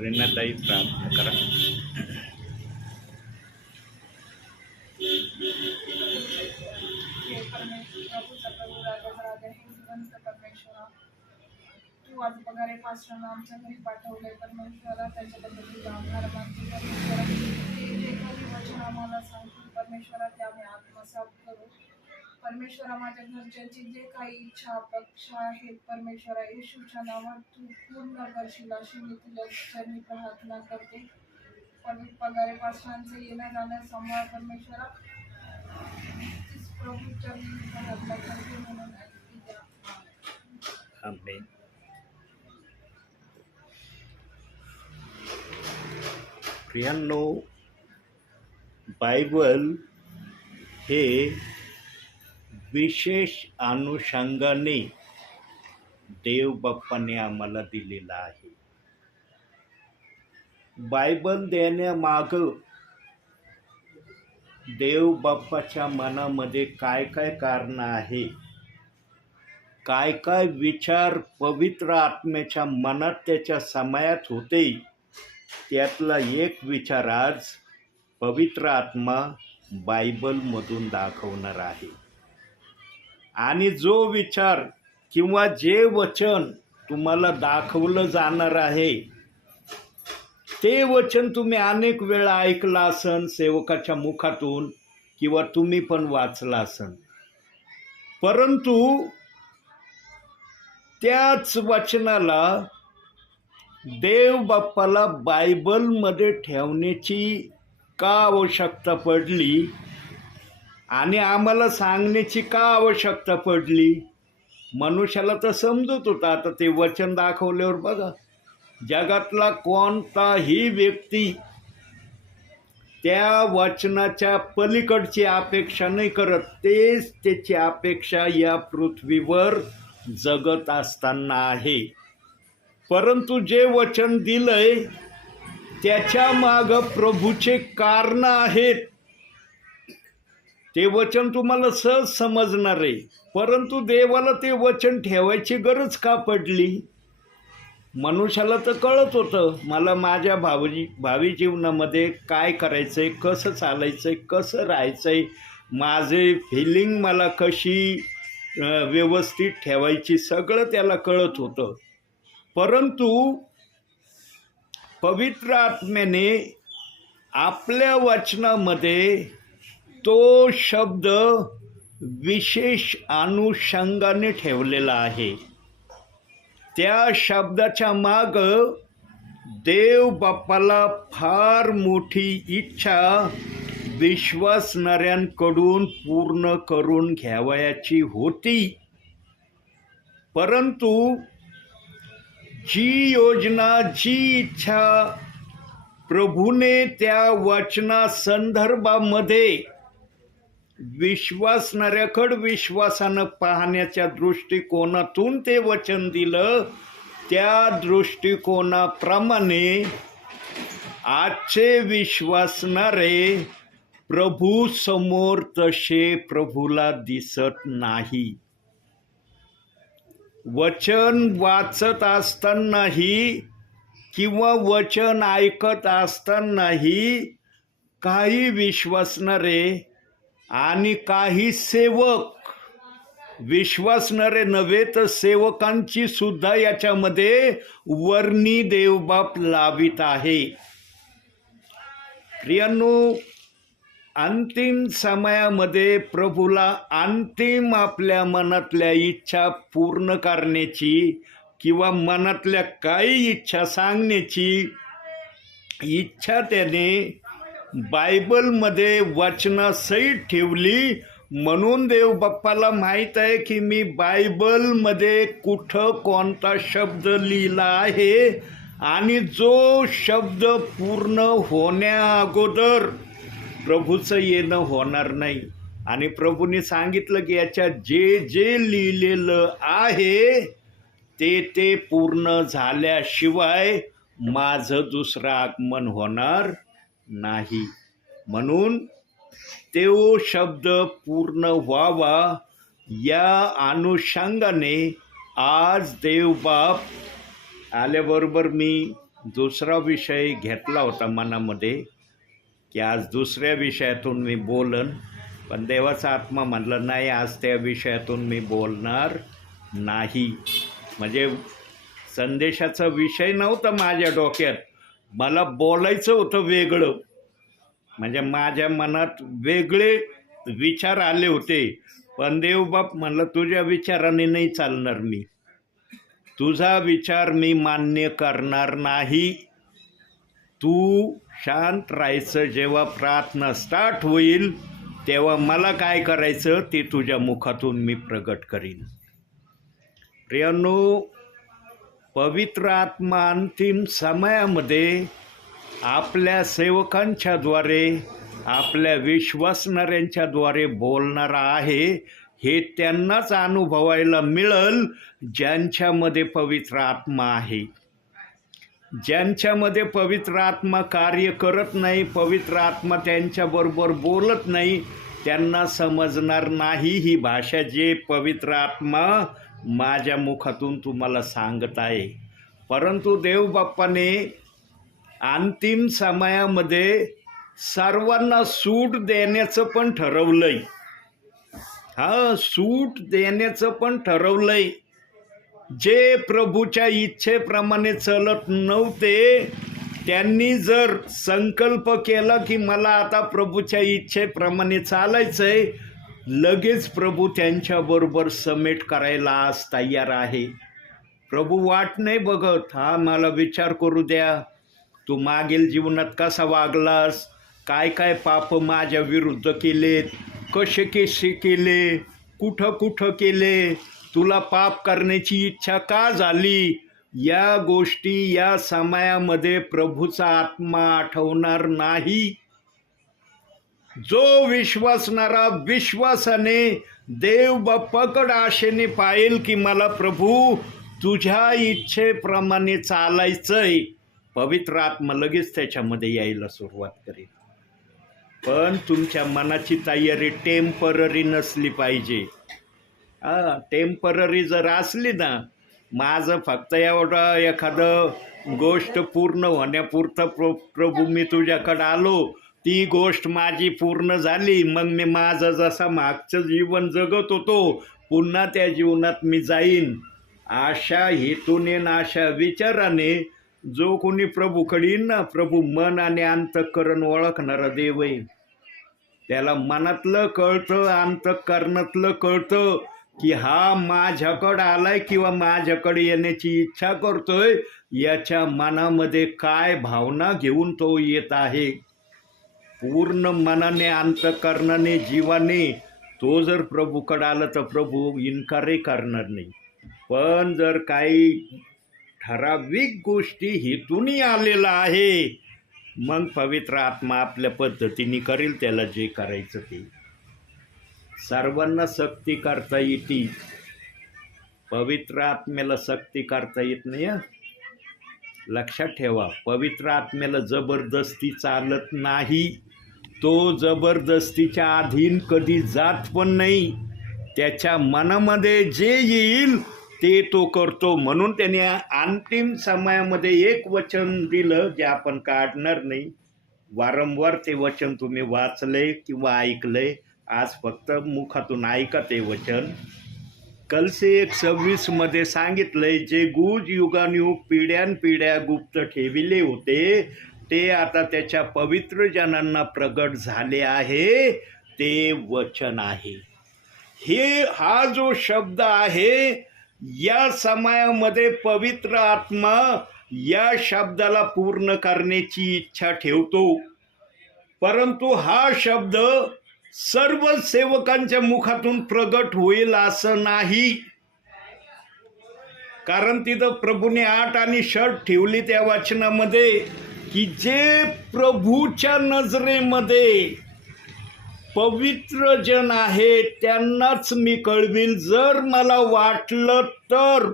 रीनाताई प्रार्थना करा. तू आज पगारे पास्टरना आमच्या घरी पाठवलंय परमेश्वरा, त्याच्याबद्दल आभार मानतो परमेश्वरा. जे काही वचन आम्हाला सांगतील परमेश्वरा ते आम्ही आत्मसात करू परमेश्वरा. माझ्या घरच्यांची जे काही इच्छा अपेक्षा आहेत परमेश्वरा, येशूच्या नावात तू पूर्ण करशील अशी मी तुझ्या चरणी प्रार्थना करते. पगारे पास्टरांचं येणं जाणं सांभाळ परमेश्वरा. प्रभू चरणी प्रार्थना करते म्हणून आमेन. प्रियांनो, बायबल हे विशेष अनुषंगाने देव बाप्पाने आम्हाला दिलेलं आहे. बायबल देण्यामागं देव बाप्पाच्या मनामध्ये काय काय कारण आहे, काय काय विचार पवित्र आत्म्याच्या मनात त्याच्या समायात होते, त्यातला एक विचार आज पवित्र आत्मा बायबलमधून दाखवणार आहे. आणि जो विचार किंवा जे वचन तुम्हाला दाखवलं जाणार आहे ते वचन तुम्ही अनेक वेळा ऐकलं असन सेवकाच्या मुखातून किंवा तुम्ही पण वाचलं असन, परंतु त्याच वचनाला देव बाप्पाला बायबलमध्ये ठेवण्याची का आवश्यकता पडली आणि आम्हाला सांगण्याची का आवश्यकता पडली. मनुष्याला तर समजत होतं. आता ते वचन दाखवल्यावर बघा, जगातला कोणताही व्यक्ती त्या वचनाच्या पलीकडची अपेक्षा नाही करत. तेच त्याची अपेक्षा या पृथ्वीवर जगत असताना आहे. परंतु जे वचन दिलंय त्याच्या मागं प्रभूचे कारण आहेत. ते वचन तुम्हाला सहज समजणार आहे, परंतु देवाला ते वचन ठेवायची गरज का पडली. मनुष्याला तर कळत होतं मला माझ्या भावी जीवनामध्ये काय करायचंय, कसं चालायचंय, कसं राहायचंय, माझे फिलिंग मला कशी व्यवस्थित ठेवायची, सगळं त्याला कळत होतं. परंतु पवित्र आत्म्याने आपल्या वचनामध्ये तो शब्द विशेष अनुषंगाने ठेवलेला आहे. त्या शब्दाच्या माग देव बाप्पाला फार मोठी इच्छा विश्वासणाऱ्यांकडून पूर्ण करून घ्यावयाची होती. परंतु जी योजना, जी इच्छा प्रभूने त्या वचना संदर्भामध्ये विश्वासणाऱ्याकडे विश्वासानं पाहण्याच्या दृष्टिकोनातून ते वचन दिलं, त्या दृष्टिकोनाप्रमाणे आजचे विश्वासणारे प्रभू समोर तसे प्रभूला दिसत नाही. वचन वाचत असतानाही किंवा वचन ऐकत असतानाही काही विश्वासणारे आणि काही सेवक, विश्वासणारे नव्हे तर सेवकांची सुद्धा याच्यामध्ये वर्णी देवबाप लावित आहे. प्रियांनो, अंतिम समयामध्ये प्रभूला अंतिम आपल्या मनातल्या इच्छा पूर्ण करण्याची किंवा मनातल्या काही इच्छा सांगण्याची इच्छा त्याने बायबलमध्ये वचनासहित ठेवली. म्हणून देव बाप्पाला माहीत आहे की मी बायबलमध्ये कुठं कोणता शब्द लिहिला आहे आणि जो शब्द पूर्ण होण्याअगोदर प्रभूचं येणं होणार नाही. आणि प्रभूने सांगितलं की याच्यात जे जे लिहिलेलं आहे ते पूर्ण झाल्याशिवाय माझं दुसरं आगमन होणार नाही. म्हणून तो शब्द पूर्ण व्हावा या अनुषंगाने आज देवबाप आल्याबरोबर मी दुसरा विषय घेतला होता मनामध्ये की आज दुसऱ्या विषयातून मी बोलन, पण देवाचा आत्मा म्हणला नाही, आज त्या विषयातून मी बोलणार नाही. म्हणजे संदेशाचा विषय नव्हता माझ्या डोक्यात, मला बोलायचं होतं वेगळं. म्हणजे माझ्या मनात वेगळे विचार आले होते, पण देवबाप म्हणलं तुझ्या विचाराने नाही चालणार, मी तुझा विचार मी मान्य करणार नाही. तू शांत राहायचं, जेव्हा प्रार्थना स्टार्ट होईल तेव्हा मला काय करायचं ते तुझ्या मुखातून मी प्रगट करीन. प्रियांनो, पवित्र आत्मा अंतिम समयामध्ये आपल्या सेवकांच्याद्वारे, आपल्या विश्वासणाऱ्यांच्याद्वारे बोलणार आहे. हे त्यांनाच अनुभवायला मिळेल ज्यांच्यामध्ये पवित्र आत्मा आहे. ज्यांच्यामध्ये पवित्र आत्मा कार्य करत नाही, पवित्र आत्मा त्यांच्याबरोबर बोलत नाही, त्यांना समजणार नाही ही भाषा जे पवित्र आत्मा माझ्या मुखातून तुम्हाला सांगत आहे. परंतु देवबाप्पाने अंतिम समयामध्ये सर्वांना सूट देण्याचं पण ठरवलंय. सूट देण्याचं पण ठरवलंय. जे प्रभूच्या इच्छेप्रमाणे चलत नव्हते त्यांनी जर संकल्प केला की मला आता प्रभूच्या इच्छेप्रमाणे चालायचंय, लगेच प्रभू त्यांच्याबरोबर समेट करायला आज तयार आहे. प्रभू वाट नाही बघत, मला विचार करू द्या, तू मागील जीवनात कसा वागलास, काय काय पाप माझ्या विरुद्ध केलेत, कसे कसे केले, कुठं कुठं केले, तुला पाप करण्याची इच्छा का झाली, या गोष्टी या समयामध्ये प्रभूचा आत्मा आठवणार नाही. जो विश्वासणारा विश्वासाने देव बाप्पाकडे आशेने पाहिल की मला प्रभू तुझ्या इच्छेप्रमाणे चालायचंय, पवित्र आत्मा लगेच त्याच्यामध्ये यायला सुरुवात करेल. पण तुमच्या मनाची तयारी टेम्पररी नसली पाहिजे. टेम्पररी जर असली ना, माझं फक्त एवढं एखादं गोष्ट पूर्ण होण्यापुरतं प्रभू मी तुझ्याकडं आलो, ती गोष्ट माझी पूर्ण झाली, मग मी माझं जसं मागचं जीवन जगत होतो पुन्हा त्या जीवनात मी जाईन, अशा हेतूने ना अशा विचाराने जो कोणी प्रभूकडे येईन ना, प्रभू मन आणि अंतःकरण ओळखणारा देव आहे. त्याला मनातलं कळतं, अंतःकरणातलं कळतं की हा माझ्याकडं आलाय किंवा माझ्याकडे येण्याची इच्छा करतोय, याच्या मनामध्ये काय भावना घेऊन तो येत आहे. पूर्ण मनाने, अंतःकरणाने, जीवाने तो जर प्रभूकडे आला तर प्रभू इन्कारही करणार नाही. पण जर काही ठराविक गोष्टी हेतूनही आलेला आहे, मग पवित्र आत्मा आपल्या पद्धतीने करेल त्याला जे करायचं ते. सर्वांना सक्ती करता येते, पवित्र आत्म्याला सक्ती करता येत नाही. लक्षात ठेवा, पवित्र आत्म्याला जबरदस्ती चालत नाही. तो जबरदस्तीच्या अधीन कधी जात पण नाही. त्याच्या मनामध्ये जे येईल ते तो करतो. म्हणून त्याने अंतिम समयामध्ये एक वचन दिलं जे आपण काढणार नाही. वारंवार ते वचन तुम्ही वाचलंय किंवा ऐकलंय, आज फक्त मुखातून ऐका ते वचन. कलसे 1:26 मध्ये सांगितलंय, जे गुज युगानुयुग पिढ्यानपिढ्या गुप्त ठेविले होते ते आता त्याच्या पवित्र जनांना प्रगट झाले आहे, ते वचन आहे. हा जो शब्द आहे, या समयामध्ये पवित्र आत्मा या शब्दाला पूर्ण करण्याची इच्छा ठेवतो. परंतु हा शब्द सर्व सेवकांच्या मुखातून प्रगट होईल असं नाही. कारण तिथं प्रभूने 8 आणि शर्ट ठेवली त्या वचनामध्ये की जे प्रभूच्या नजरेमध्ये पवित्र जन आहे त्यांनाच मी कळविल. जर मला वाटलं तर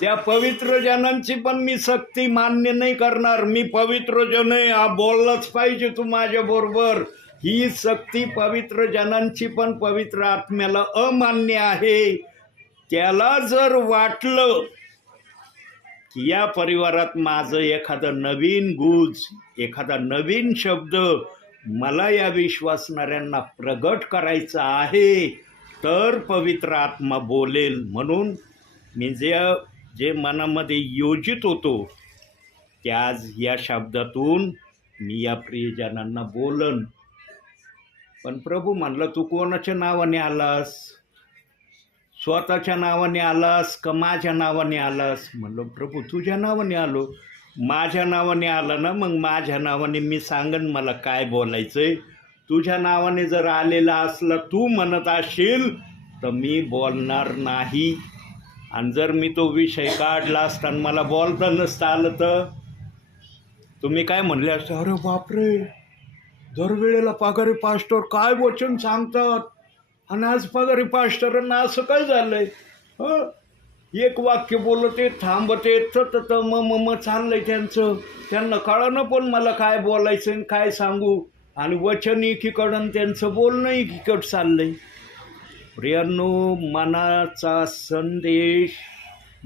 त्या पवित्र जनांची पण मी सक्ती मान्य नाही करणार. मी पवित्र जन आहे, हा बोललंच पाहिजे तू माझ्या बरोबर, ही सक्ती पवित्र जनांची पण पवित्र आत्म्याला अमान्य आहे. त्याला जर वाटलं की या परिवारात माझं एखादं नवीन गुज, एखादा नवीन शब्द मला या विश्वासणाऱ्यांना प्रगट करायचा आहे, तर पवित्र आत्मा बोलेल. म्हणून मी जे मनामध्ये योजित होतो ते आज या शब्दातून मी या प्रियजनांना बोलन. पण प्रभू म्हणलं, तू कोणाच्या नावाने आलास? स्वतःच्या नावाने आलास का माझ्या नावाने आलास? म्हणलं, प्रभू तुझ्या नावाने आलो. माझ्या नावाने आला ना, मग माझ्या नावाने मी सांगन मला काय बोलायचंय. तुझ्या नावाने जर आलेला असला, तू म्हणत असशील, तर मी बोलणार नाही. आणि जर मी तो विषय काढला असता आणि मला बोलता नसतं आलं, तर तुम्ही काय म्हणले असते, अरे बापरे, दरवेळेला पगारी पास्टर काय वचन सांगतात आणि आज पगारी पास्टरांना असं काय झालंय? एक वाक्य बोलते, थांबते, त म चाललंय त्यांचं. त्यांना कळणं पण मला काय बोलायचं आणि काय सांगू. आणि वचन एकीकडं त्यांचं बोलणं एकीकडं चाललंय. प्रियांनो, मनाचा संदेश,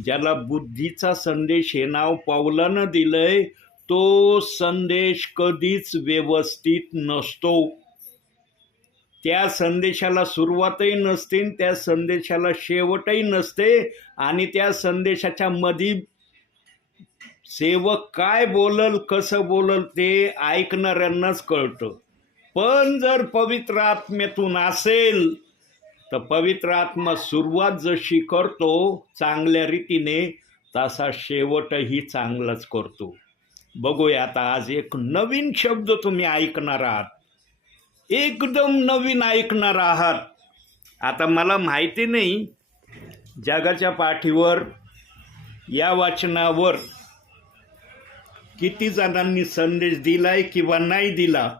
ज्याला बुद्धीचा संदेश हे नाव पौलानं दिलंय, तो संदेश कधीच व्यवस्थित नसतो. त्या संदेशाला सुरुवातही नसते, त्या संदेशाला शेवटही नसते. आणि त्या संदेशाच्या मध्ये सेवक काय बोलल, कसं बोलल ते ऐकणाऱ्यांनाच कळतं. पण जर पवित्र आत्म्यातून असेल तर पवित्र आत्मा सुरुवात जशी करतो चांगल्या रीतीने, तसा शेवटही चांगलाच करतो. बघूया आता आज एक नवीन शब्द तुम्ही ऐकणार आहात, एकदम नवीन ऐकणार आहात. आता मला माहिती नाही जगाच्या पाठीवर या वचनावर किती जणांनी संदेश दिलाय किंवा नाही दिला.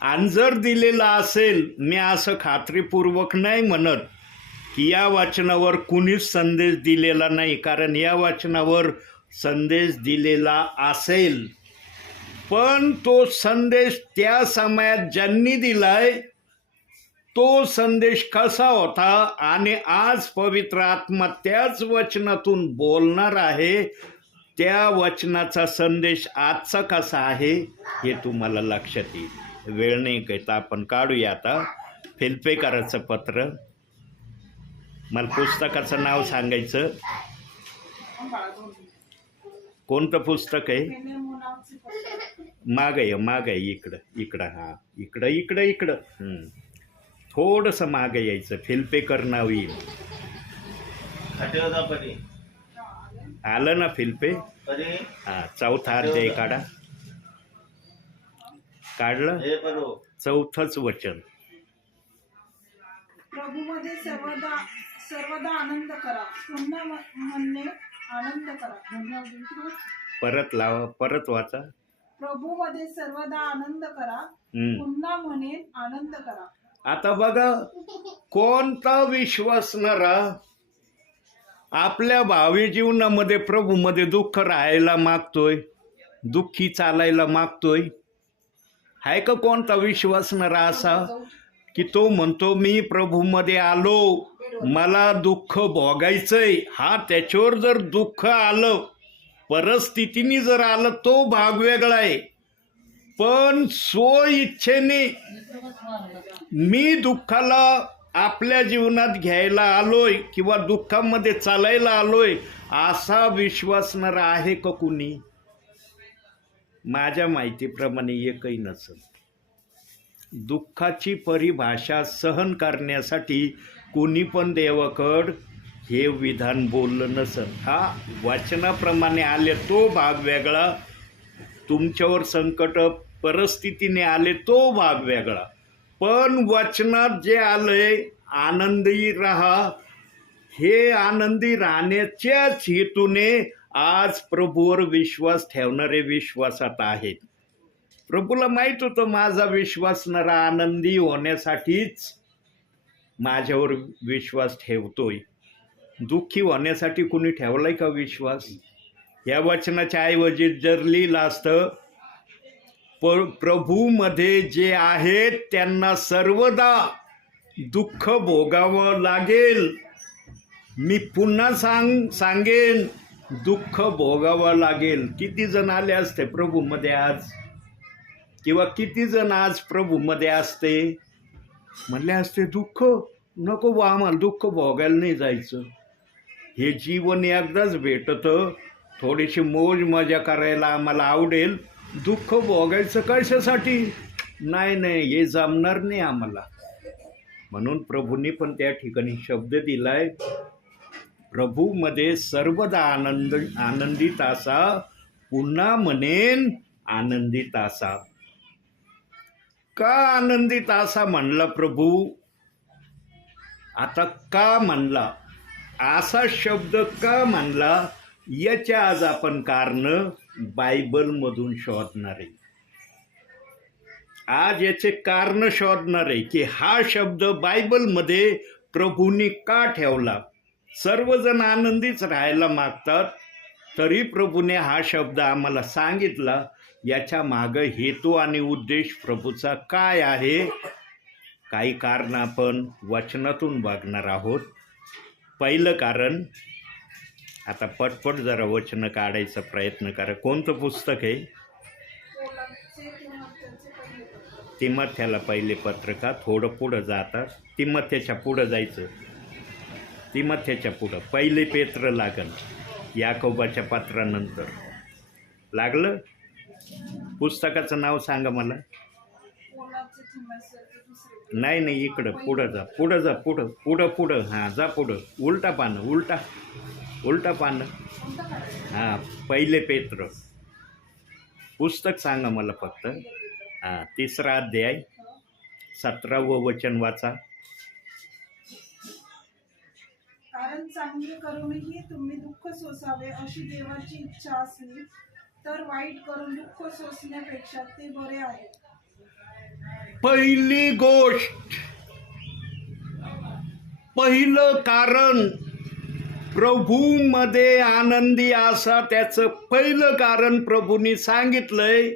आणि जर दिलेला असेल, मी असं खात्रीपूर्वक नाही म्हणत की या वचनावर कुणीच संदेश दिलेला नाही, कारण या वचनावर संदेश दिलेला असेल. पण तो संदेश त्या समयात ज्यांनी दिलाय तो संदेश कसा होता आणि आज पवित्र आत्मा त्याच वचनातून बोलणार आहे, त्या वचनाचा संदेश आजचा कसा आहे हे तुम्हाला लक्षात येईल. वेळ नाही कहता आपण काढूया आता फेल्पेकराचं पत्र. मला पुस्तकाचं नाव सांगायचं. कोणतं पुस्तक आहे? माग आहे इकडं हां, इकडं थोडंसं मागं यायचं. फेल्पेकर नाव येईल. आलं ना फिल्पे? हां, चौथा अध्याय काढा. काढलं? चौथंच वचन. प्रभूमध्ये सर्वदा आनंद करा, पुन्हा म्हणणे आनंद करा. परत लावा, परत वाचा. प्रभूमध्ये सर्वदा आनंद करा, पुन्हा म्हणेन आनंद करा. आता बघा, कोणता विश्वासणारा आपल्या भावी जीवनामध्ये प्रभूमध्ये दुःख राहायला मागतोय, दुःखी चालायला मागतोय? आहे का कोणता विश्वासणारा असा की तो म्हणतो मी प्रभूमध्ये आलो, मला दुःख भोगायचंय? हा, त्याच्यावर जर दुःख आलं, परिस्थितीने जर आलं, तो भाग वेगळा आहे. पण स्व इच्छेने मी दुःखाला आपल्या जीवनात घ्यायला आलोय किंवा दुःखामध्ये चालायला आलोय, असा विश्वासणारा आहे का कुणी? माझ्या माहितीप्रमाणे एकही नसेल. दुःखाची परिभाषा सहन करण्यासाठी कोणी पण देवाकड हे विधान बोललं नसेल. हा, वचनाप्रमाणे आले तो भाग वेगळा, तुमच्यावर संकट परिस्थितीने आले तो भाग वेगळा. पण वचनात जे आलंय आनंदी राहा, हे आनंदी राहण्याच्याच हेतूने आज प्रभूवर विश्वास ठेवणारे विश्वासात आहेत. प्रभूला माहीत होतं माझा विश्वासणारा आनंदी होण्यासाठीच माझ्यावर विश्वास ठेवतोय. दुःखी होण्यासाठी कुणी ठेवलाय का विश्वास? या वचनाच्या ऐवजी जर लिहिलं असतं, प्रभूमध्ये जे आहेत त्यांना सर्वदा दुःख भोगावं लागेल. मी पुन्हा सांगेन, दुःख भोगावं लागेल. किती जण आले असते प्रभूमध्ये आज, किंवा किती जण आज प्रभूमध्ये असते म्हणले असते दुःख नको बा, आम्हाला दुःख भोगायला नाही जायचं, हे जीवन एकदाच भेटतं, थोडीशी मौज मजा करायला आम्हाला आवडेल, दुःख भोगायचं कशासाठी, नाही नाही हे जमणार नाही आम्हाला. म्हणून प्रभूंनी पण त्या ठिकाणी शब्द दिलाय, प्रभूमध्ये सर्वदा आनंदित असा, पुन्हा म्हणेन आनंदित असा. का आनंदित असा म्हणला प्रभू? आता का म्हणला, असा शब्द का म्हणला, याच्या आज आपण कारण बायबलमधून शोधणार आहे. आज याचे कारण शोधणार आहे की हा शब्द बायबलमध्ये प्रभूंनी का ठेवला. सर्वजण आनंदीच राहायला मागतात, तरी प्रभूने हा शब्द आम्हाला सांगितला. याच्या मागं हेतू आणि उद्देश प्रभूचा काय आहे, काही कारण आपण वचनातून बघणार आहोत. पहिलं कारण, आता पटपट जरा वचन काढायचा प्रयत्न करा. कोणतं पुस्तक आहे? तिमथ्याला पहिले पत्र. का थोडं पुढं जातात, तिमथ्याच्या पुढं जायचं, तिमथ्याच्या पुढं पहिले पेत्र लागल, याकोबाच्या पत्रानंतर लागलं. पुस्तकाचं नाव सांगा मला. नाही नाही, इकडं पुढं जा, पुढं जा, पुढं पुढं पुढं, हां जा पुढं, उलटा पानं, उलटा पानं, हां पहिले पेत्र पुस्तक सांगा मला फक्त. हां 3रा अध्याय 17वं वचन वाचा. कारण चांगले करूनही तुम्ही दुःख सोसावे अशी देवाची इच्छा असली तर वाईट करून दुःख सोसण्यापेक्षा ते बरे आहे. पहिली गोष्ट, पहिलं कारण, प्रभूमध्ये आनंदी असा, त्याचं पहिलं कारण प्रभूंनी सांगितलंय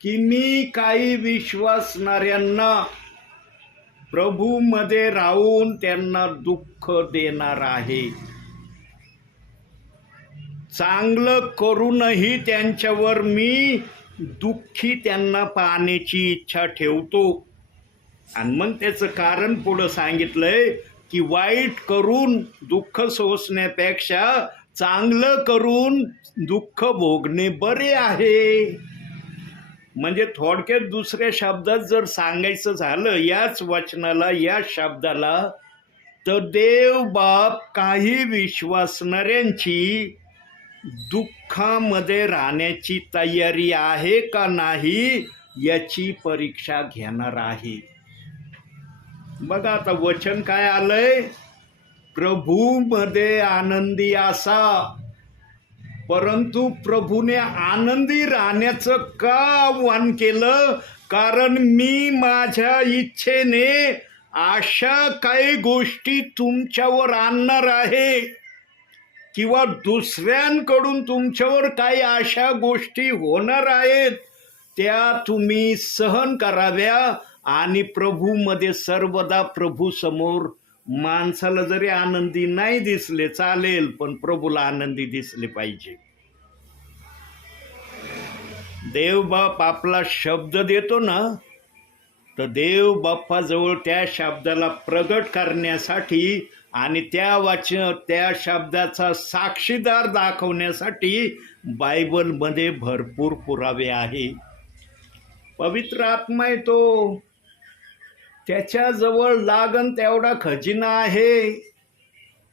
की मी काही विश्वासणाऱ्यांना प्रभूमध्ये राहून त्यांना दुःख देणार आहे. चांगलं करूनही त्यांच्यावर मी दुःखी त्यांना पाहण्याची इच्छा ठेवतो. आणि मग त्याचं कारण पुढं सांगितलंय की वाईट करून दुःख सोसण्यापेक्षा चांगलं करून दुःख भोगणे बरे आहे. म्हणजे थोडक्यात दुसऱ्या शब्दात जर सांगायचं झालं याच वचनाला, या शब्दाला, तर देव बाप काही विश्वासणाऱ्यांची दुःखामध्ये राहण्याची तयारी आहे का नाही याची परीक्षा घेणार आहे. बघा आता वचन काय आलंय, प्रभूमध्ये आनंदी असा. परंतु प्रभूने आनंदी राहण्याचं का आव्हान केलं? कारण मी माझ्या इच्छेने अशा काही गोष्टी तुमच्यावर आणणार आहे, किंवा दुसऱ्यांकडून तुमच्यावर काही अशा गोष्टी होणार आहेत, त्या तुम्ही सहन कराव्या. आणि प्रभूमध्ये सर्वदा प्रभूसमोर माणसाला जरी आनंदी नाही दिसले चालेल, पण प्रभूला आनंदी दिसले पाहिजे. देव बाप आपला शब्द देतो ना, तर देव बाप्पाजवळ त्या शब्दाला प्रगट करण्यासाठी आणि त्या शब्दाचा साक्षीदार दाखवण्यासाठी बायबलमध्ये भरपूर पुरावे आहे. पवित्र आत्मा आहे तो, त्याच्याजवळ लागन तेवढा खजिना आहे.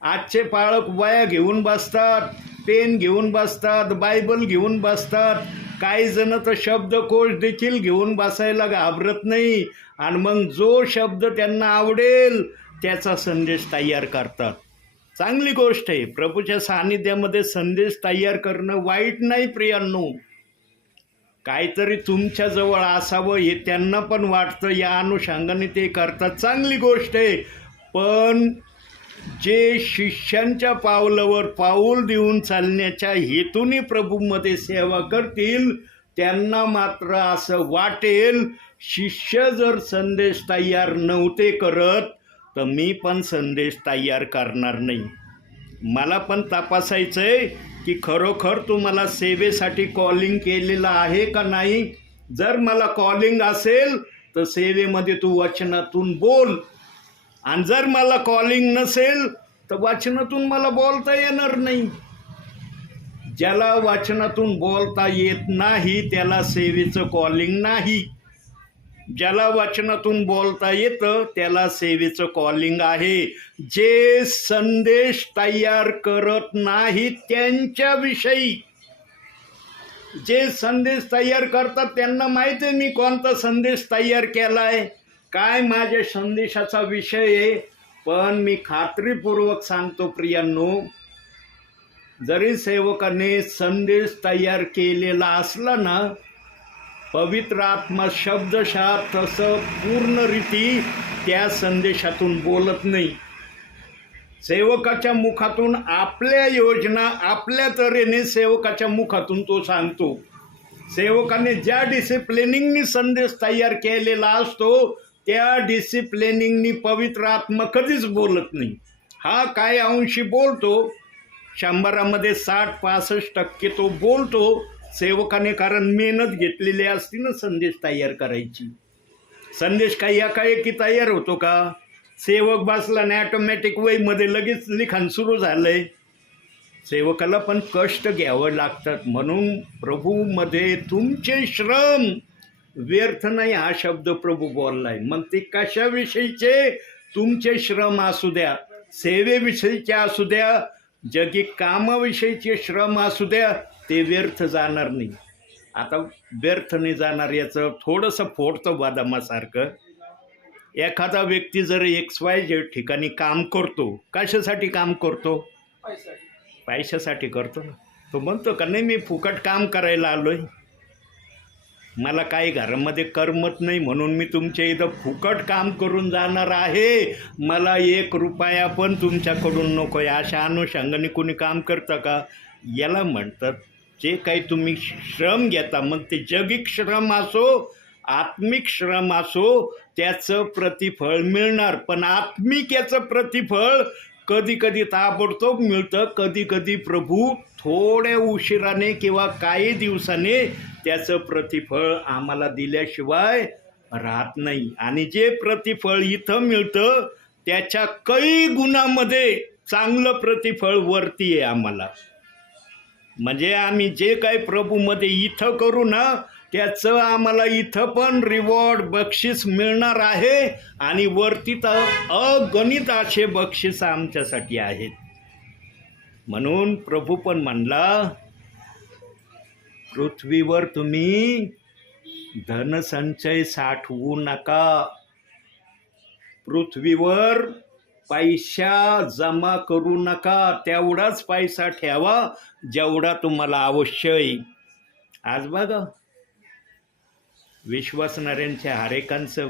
आजचे पाळक वया घेऊन बसतात, पेन घेऊन बसतात, बायबल घेऊन बसतात, काही जण तर शब्दकोश देखील घेऊन बसायला घाबरत नाही. आणि मग जो शब्द त्यांना आवडेल त्याचा संदेश तयार करतात. चांगली गोष्ट आहे, प्रभूच्या सानिध्यामध्ये संदेश तयार करणं वाईट नाही प्रियांनो. काहीतरी तुमच्याजवळ असावं हे त्यांना पण वाटतं, या अनुषंगाने ते करतात, चांगली गोष्ट आहे. पण जे शिष्यांच्या पावलावर पाऊल देऊन चालण्याच्या हेतूने प्रभूमध्ये सेवा करतील त्यांना मात्र असं वाटेल, शिष्य जर संदेश तयार नव्हते करत तर मी पण संदेश तयार करणार नाही. मला पण तपासायचं आहे की खरोखर तू मला सेवेसाठी कॉलिंग केलेलं आहे का नाही. जर मला कॉलिंग असेल तर सेवेमध्ये तू वचनातून बोल, आणि जर मला कॉलिंग नसेल तर वचनातून मला बोलता येणार नाही. ज्याला वचनातून बोलता येत नाही त्याला सेवेचं कॉलिंग नाही. ज्याला वचनातून बोलता येतं त्याला सेवेचं कॉलिंग आहे. जे संदेश तयार करत नाहीत त्यांच्याविषयी, जे संदेश तयार करतात त्यांना माहिती आहे मी कोणता संदेश तयार केलाय, काय माझ्या संदेशाचा विषय आहे. पण मी खात्रीपूर्वक सांगतो प्रियांनो, जरी सेवकाने संदेश तयार केलेला असला ना, पवित्र आत्मा शब्दशः तसं पूर्ण रीती त्या संदेशातून बोलत नाही. सेवकाच्या मुखातून आपल्या योजना आपल्या तऱ्हेने सेवकाच्या मुखातून तो सांगतो. सेवकाने ज्या डिसिप्लिनिंगनी संदेश तयार केलेला असतो त्या डिसिप्लिनिंगनी पवित्र आत्मा कधीच बोलत नाही. हा काय अंशी बोलतो, 100मध्ये 60-65% तो बोलतो सेवकाने, कारण मेहनत घेतलेली असती ना संदेश तयार करायची. संदेश काही एकाएकी तयार होतो का? सेवक बसला आणि ॲटोमॅटिक वेमध्ये लगेच लिखाण सुरू झालंय. सेवकाला पण कष्ट घ्यावं लागतात. म्हणून प्रभूमध्ये तुमचे श्रम व्यर्थ नाही हा शब्द प्रभू बोललाय. मग ते कशाविषयीचे तुमचे श्रम असू द्या, सेवेविषयीचे असू द्या, जगी कामाविषयीचे श्रम असू द्या, ते व्यर्थ जाणार नाही. आता व्यर्थ नाही जाणार याचं थोडंसं फोडतं बदामासारखं. एखादा व्यक्ती जर XYZ ठिकाणी काम करतो, कशासाठी काम करतो? पैशासाठी करतो ना. तो म्हणतो का नाही मी फुकट काम करायला आलोय, मला काही घरामध्ये करमत नाही म्हणून मी तुमच्या इथं फुकट काम करून जाणार आहे, मला 1 रुपया पण तुमच्याकडून नको आहे. अशा अनुषंगाने कोणी काम करतं का? याला म्हणतात जे काही तुम्ही श्रम घेता, मग ते जगिक श्रम असो आत्मिक श्रम असो, त्याचं प्रतिफळ मिळणार. पण आत्मिक याचं प्रतिफळ कधी कधी ताबडतोब मिळतं, कधी कधी प्रभू थोड्या उशिराने किंवा काही दिवसाने त्याचं प्रतिफळ आम्हाला दिल्याशिवाय राहत नाही. आणि जे प्रतिफळ इथं मिळतं त्याच्या काही गुणामध्ये चांगलं प्रतिफळ वरती आहे आम्हाला. म्हणजे आम्ही जे काही प्रभूमध्ये इथं करू ना त्याचं आम्हाला इथं पण रिवॉर्ड बक्षीस मिळणार आहे, आणि वरती तर अगणित असे बक्षीस आमच्यासाठी आहेत. म्हणून प्रभू पण म्हणला, पृथ्वीवर तुम्ही धनसंचय साठवू नका, पृथ्वीवर पैसा जमा करू नका, तेवढाच पैसा ठेवा जेवढा तुम्हाला आवश्यक आहे. आज बघा विश्वासणाऱ्यांच्या हरेकांचं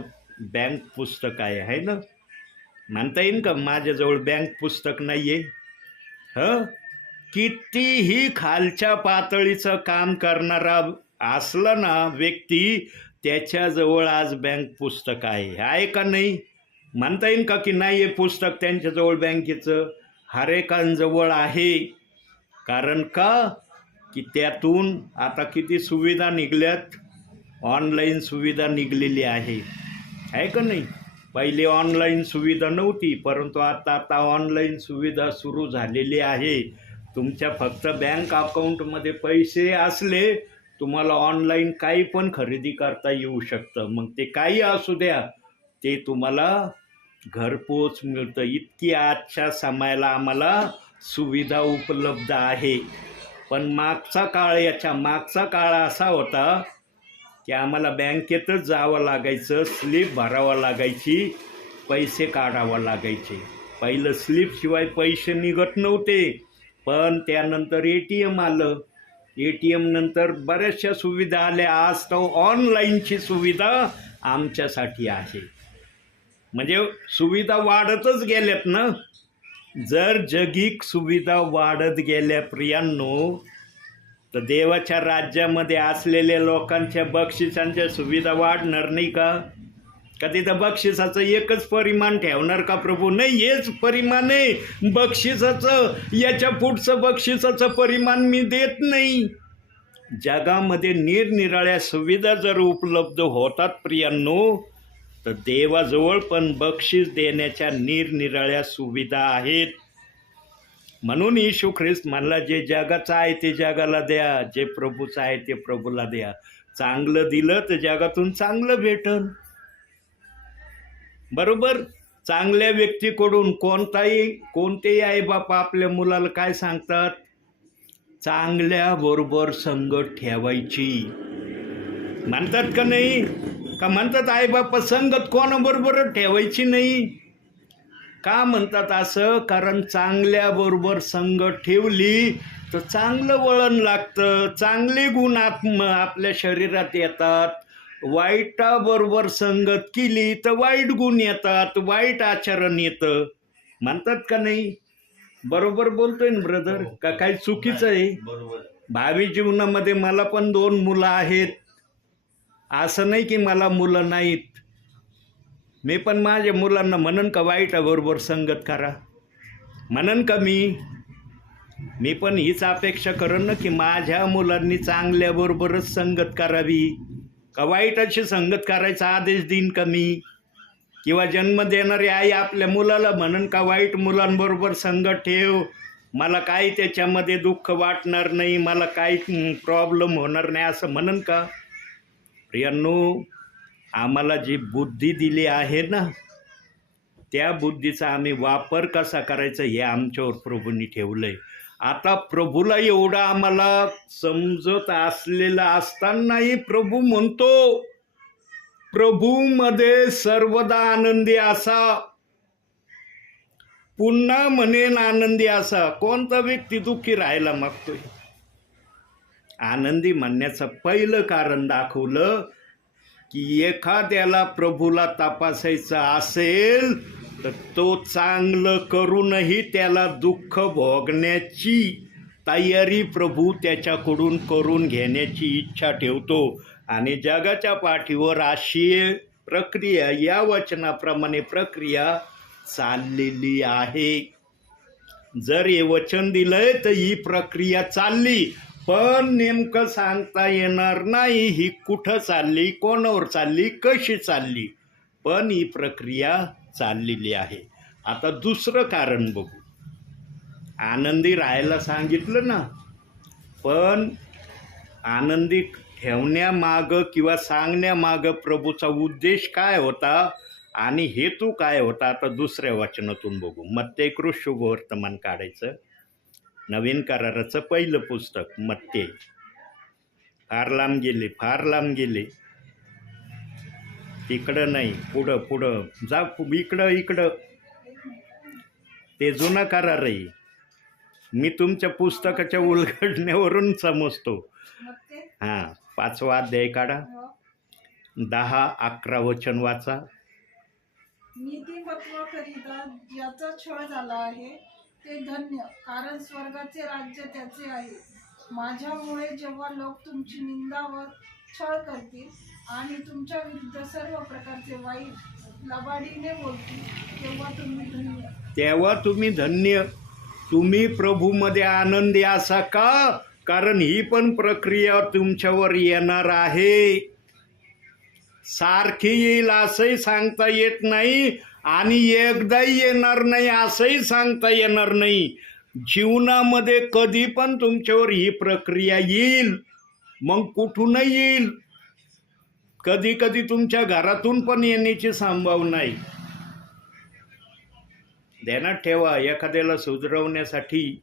बँक पुस्तक आहे ना. म्हणता येईल का माझ्याजवळ बँक पुस्तक नाही आहे? कितीही खालच्या पातळीचं काम करणारा असला ना व्यक्ती, त्याच्याजवळ आज बँक पुस्तक आहे का नाही? म्हणता येईल का की नाही आहे पुस्तक त्यांच्याजवळ बँकेचं? हरेकांजवळ आहे. कारण का की त्यातून आता किती सुविधा निघल्यात, ऑनलाईन सुविधा निघलेली आहे का नाही? पहिले ऑनलाईन सुविधा नव्हती, परंतु आता ऑनलाईन सुविधा सुरू झालेली आहे. तुमच्या फक्त बँक अकाउंटमध्ये पैसे असले तुम्हाला ऑनलाईन काही पण खरेदी करता येऊ शकतं. मग ते काही असू द्या, ते तुम्हाला घरपोच मिळतं. इतकी आजच्या समयाला आम्हाला सुविधा उपलब्ध आहे. पण याच्या मागचा काळ असा होता की आम्हाला बँकेतच जावं लागायचं, स्लिप भरावं लागायची, पैसे काढावं लागायचे. पहिलं स्लिपशिवाय पैसे निघत नव्हते. पण त्यानंतर ATM आलं, ATM नंतर बऱ्याचशा सुविधा आल्या. आज तो ऑनलाईनची सुविधा आमच्यासाठी आहे. म्हणजे सुविधा वाढतच गेल्यात ना. जर जगिक सुविधा वाढत गेल्या प्रियांनो, तर देवाच्या राज्यामध्ये असलेल्या लोकांच्या बक्षिसांच्या सुविधा वाढणार नाही का? का तिथं बक्षिसाचं एकच परिमाण ठेवणार का प्रभू? नाही, हेच परिमाण आहे बक्षिसाचं, याच्या पुढचं बक्षिसाचं परिमाण मी देत नाही. जगामध्ये निरनिराळ्या सुविधा जर उपलब्ध होतात प्रियांनो, तर देवाजवळ पण बक्षीस देण्याच्या निरनिराळ्या सुविधा आहेत. म्हणून येशू ख्रिस्त म्हणला, जे जगाचं आहे ते जगाला द्या, जे प्रभूचं आहे ते प्रभूला द्या. चांगलं दिलं तर जगातून चांगलं भेटल. बरोबर. चांगल्या व्यक्तीकडून कोणतेही आई बापा आपल्या मुलाला काय सांगतात? चांगल्या बरोबर संगत ठेवायची म्हणतात का नाही? का म्हणतात आई बापा संगत कोणाबरोबर ठेवायची नाही? का म्हणतात असं? कारण चांगल्या बरोबर संगत ठेवली तर चांगलं वळण लागतं, चांगले गुण आपल्या शरीरात येतात. वाईटाबरोबर संगत केली तर वाईट गुण येतात, वाईट आचरण येतं. म्हणतात का नाही? बरोबर बोलतोय ना ब्रदर? का काही चुकीचं आहे? भावी जीवनामध्ये मला पण 2 मुलं आहेत. असं नाही की मला मुलं नाहीत. मी पण माझ्या मुलांना म्हणन का वाईटाबरोबर संगत करा? म्हणन का मी पण हीच अपेक्षा करेन ना की माझ्या मुलांनी चांगल्याबरोबरच संगत करावी. का वाईटाची संगत करायचा आदेश देईन का मी? किंवा जन्म देणारी आई आपल्या मुलाला म्हणन का वाईट मुलांबरोबर संगत ठेव, मला काही त्याच्यामध्ये दुःख वाटणार नाही, मला काही प्रॉब्लेम होणार नाही, असं म्हणन का? प्रियांनो, आम्हाला जी बुद्धी दिली आहे ना, त्या बुद्धीचा आम्ही वापर कसा करायचा हे आमच्यावर प्रभूंनी ठेवलंय. आता प्रभूला एवढा आम्हाला समजत असलेला असतानाही प्रभू म्हणतो, प्रभूमध्ये सर्वदा आनंदी असा, पुन्हा म्हणेन आनंदी असा. कोणता व्यक्ती दुःखी राहायला मागतोय? आनंदी म्हणण्याचं पहिलं कारण दाखवलं की एखाद्याला प्रभूला तपासायचं असेल तर तो चांगलं करूनही त्याला दुःख भोगण्याची तयारी प्रभू त्याच्याकडून करून घेण्याची इच्छा ठेवतो. आणि जगाच्या पाठीवर अशी प्रक्रिया, या वचनाप्रमाणे प्रक्रिया चाललेली आहे. जर हे वचन दिलंय तर ही प्रक्रिया चालली, पण नेमकं सांगता येणार नाही ही कुठं चालली, कोणावर चालली, कशी चालली, पण ही प्रक्रिया चाललेली आहे. आता दुसरं कारण बघू. आनंदी राहायला सांगितलं ना, पण आनंदी ठेवण्यामागं किंवा सांगण्यामागं प्रभूचा उद्देश काय होता आणि हेतू काय होता? आता दुसऱ्या वचनातून बघू. मत्तेय शुभवर्तमान काढायचं, नवीन कराराचं पहिलं पुस्तक मत्तेय. फार लांब गेले. इकडं नाही, पुढं जा, इकडं. ते जुना करार आहे. मी तुमच्या पुस्तकाच्या उलगडण्यावरून समजतो. हां, 5वा अध्याय काढा, 10-11 वचन वाचा. नीतिमत्वाकरिता ज्याचा छळ झाला आहे ते धन्य, कारण स्वर्गाचे राज्य त्याचे आहे. माझ्यामुळे जेव्हा लोक तुमची निंदा व छळ करतील आणि तुमच्या विरुद्ध सर्व प्रकारचे वाईट लबाडीने बोलतील, तेव्हा तुम्ही धन्य. तुम्ही प्रभूमध्ये आनंदी असा का? कारण ही पण प्रक्रिया तुमच्यावर येणार आहे. सारखी येईल असंही सांगता येत नाही आणि एकदाही येणार नाही असंही सांगता येणार नाही. जीवनामध्ये कधी पण तुमच्यावर ही प्रक्रिया येईल, मग कुठूनही येईल. कधी कधी तुमच्या घरातून पण येण्याची संभावना आहे. ध्यानात ठेवा, एखाद्याला सुधरवण्यासाठी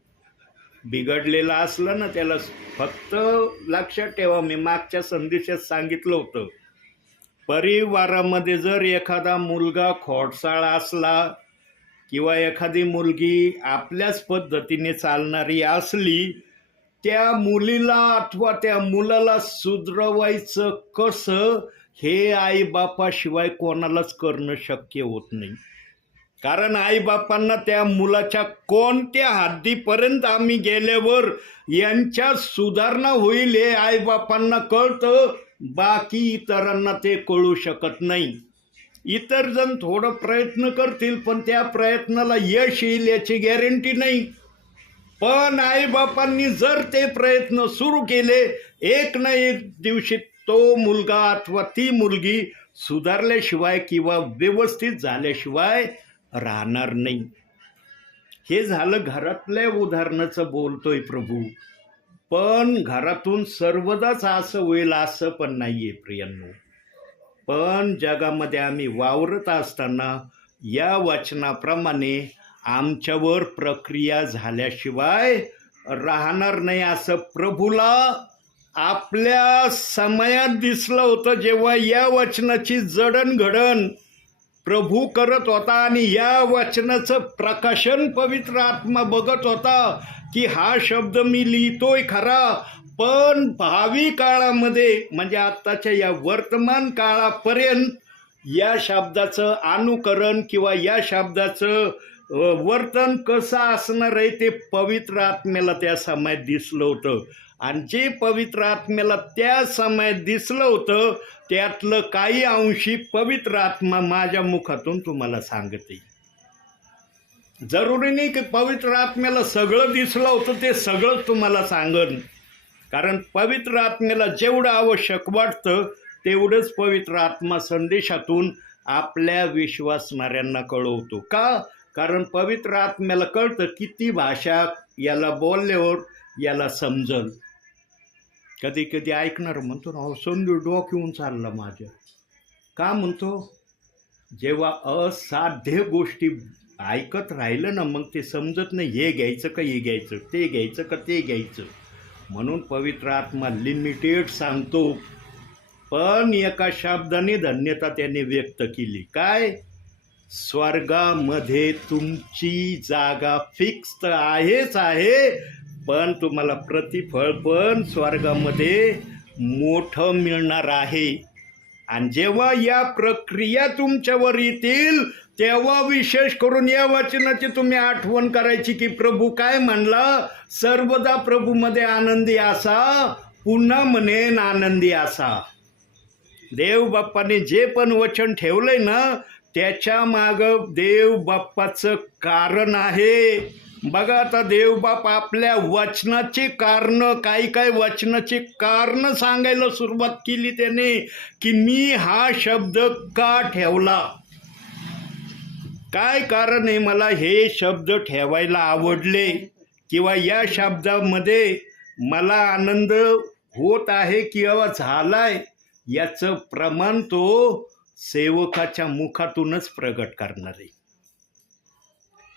बिघडलेलं असलं ना, त्याला फक्त लक्षात ठेवा, मी मागच्या संदेशात सांगितलं होतं, परिवारामध्ये जर एखादा मुलगा खोडसाळ असला किंवा एखादी मुलगी आपल्याच पद्धतीने चालणारी असली, त्या मुलीला अथवा त्या मुलाला सुधरवायचं कसं हे आईबापाशिवाय कोणालाच करणं शक्य होत नाही. कारण आईबापांना त्या मुलाच्या कोणत्या हद्दीपर्यंत आम्ही गेल्यावर यांच्यात सुधारणा होईल हे आईबापांना कळतं, बाकी इतरांना ते कळू शकत नाही. इतर जण थोडं प्रयत्न करतील, पण त्या प्रयत्नाला यश येईल याची गॅरंटी नाही. पण आईबापांनी जर ते प्रयत्न सुरू केले, एक ना एक दिवशी तो मुलगा अथवा ती मुलगी सुधारल्याशिवाय किंवा व्यवस्थित झाल्याशिवाय राहणार नाही. हे झालं घरातल्या उदाहरणाचं बोलतोय प्रभू. पण घरातून सर्वदाच असं होईल असं पण नाहीये प्रियांनो. पण जगामध्ये आम्ही वावरत असताना या वचनाप्रमाणे आमच्यावर प्रक्रिया झाल्याशिवाय राहणार नाही असं प्रभूला आपल्या समयात दिसलं होतं, जेव्हा या वचनाची जडणघडण प्रभू करत होता आणि या वचनाचं प्रकाशन पवित्र आत्मा बघत होता की हा शब्द मी लिहितोय खरा, पण भावी काळामध्ये म्हणजे आत्ताच्या या वर्तमान काळापर्यंत या शब्दाचं अनुकरण किंवा या शब्दाचं वर्तन कसं असणार आहे ते पवित्र आत्म्याला त्या समयात दिसलं होतं. आणि जे पवित्र आत्म्याला त्या समयात दिसलं होतं त्यातलं काही अंशी पवित्र आत्मा माझ्या मुखातून तुम्हाला सांगते. जरुरी नाही की पवित्र आत्म्याला सगळं दिसलं होतं ते सगळं तुम्हाला सांगन, कारण पवित्र आत्म्याला जेवढं आवश्यक वाटतं तेवढंच पवित्र आत्मा संदेशातून आपल्या विश्वासणाऱ्यांना कळवतो. का? कारण पवित्र आत्म्याला कळतं किती भाषा याला बोलल्यावर याला समजल. कधी कधी ऐकणार म्हणतो ना, संधी डोक्यावून चालला माझ्या. का म्हणतो? जेव्हा असाध्य गोष्टी ऐकत राहिलं ना मग ते समजत नाही, हे घ्यायचं का हे घ्यायचं, ते घ्यायचं का ते घ्यायचं. म्हणून पवित्र आत्मा लिमिटेड सांगतो. पण एका शब्दाने धन्यता त्याने व्यक्त केली. काय? स्वर्गामध्ये तुमची जागा फिक्स तर आहेच आहे, पण तुम्हाला प्रतिफळ पण स्वर्गामध्ये मोठं मिळणार आहे. आणि जेव्हा या प्रक्रिया तुमच्यावर येतील तेव्हा विशेष करून या वचनाची तुम्ही आठवण करायची की प्रभू काय म्हणला, सर्वदा प्रभूमध्ये आनंदी असा, पुन्हा म्हणेन आनंदी असा. देव बाप्पाने जे पण वचन ठेवलंय ना त्याच्या मागं देव बाप्पाचं कारण आहे. बघा आता देवबाप आपल्या वचनाची कारणं, काही वचनाची कारणं सांगायला सुरुवात केली त्याने की मी हा शब्द का ठेवला, काय कारण आहे मला हे शब्द ठेवायला आवडले किंवा या शब्दामध्ये मला आनंद होत आहे किंवा झालाय, याचं प्रमाण तो सेवकाच्या मुखातूनच प्रगट करणार आहे.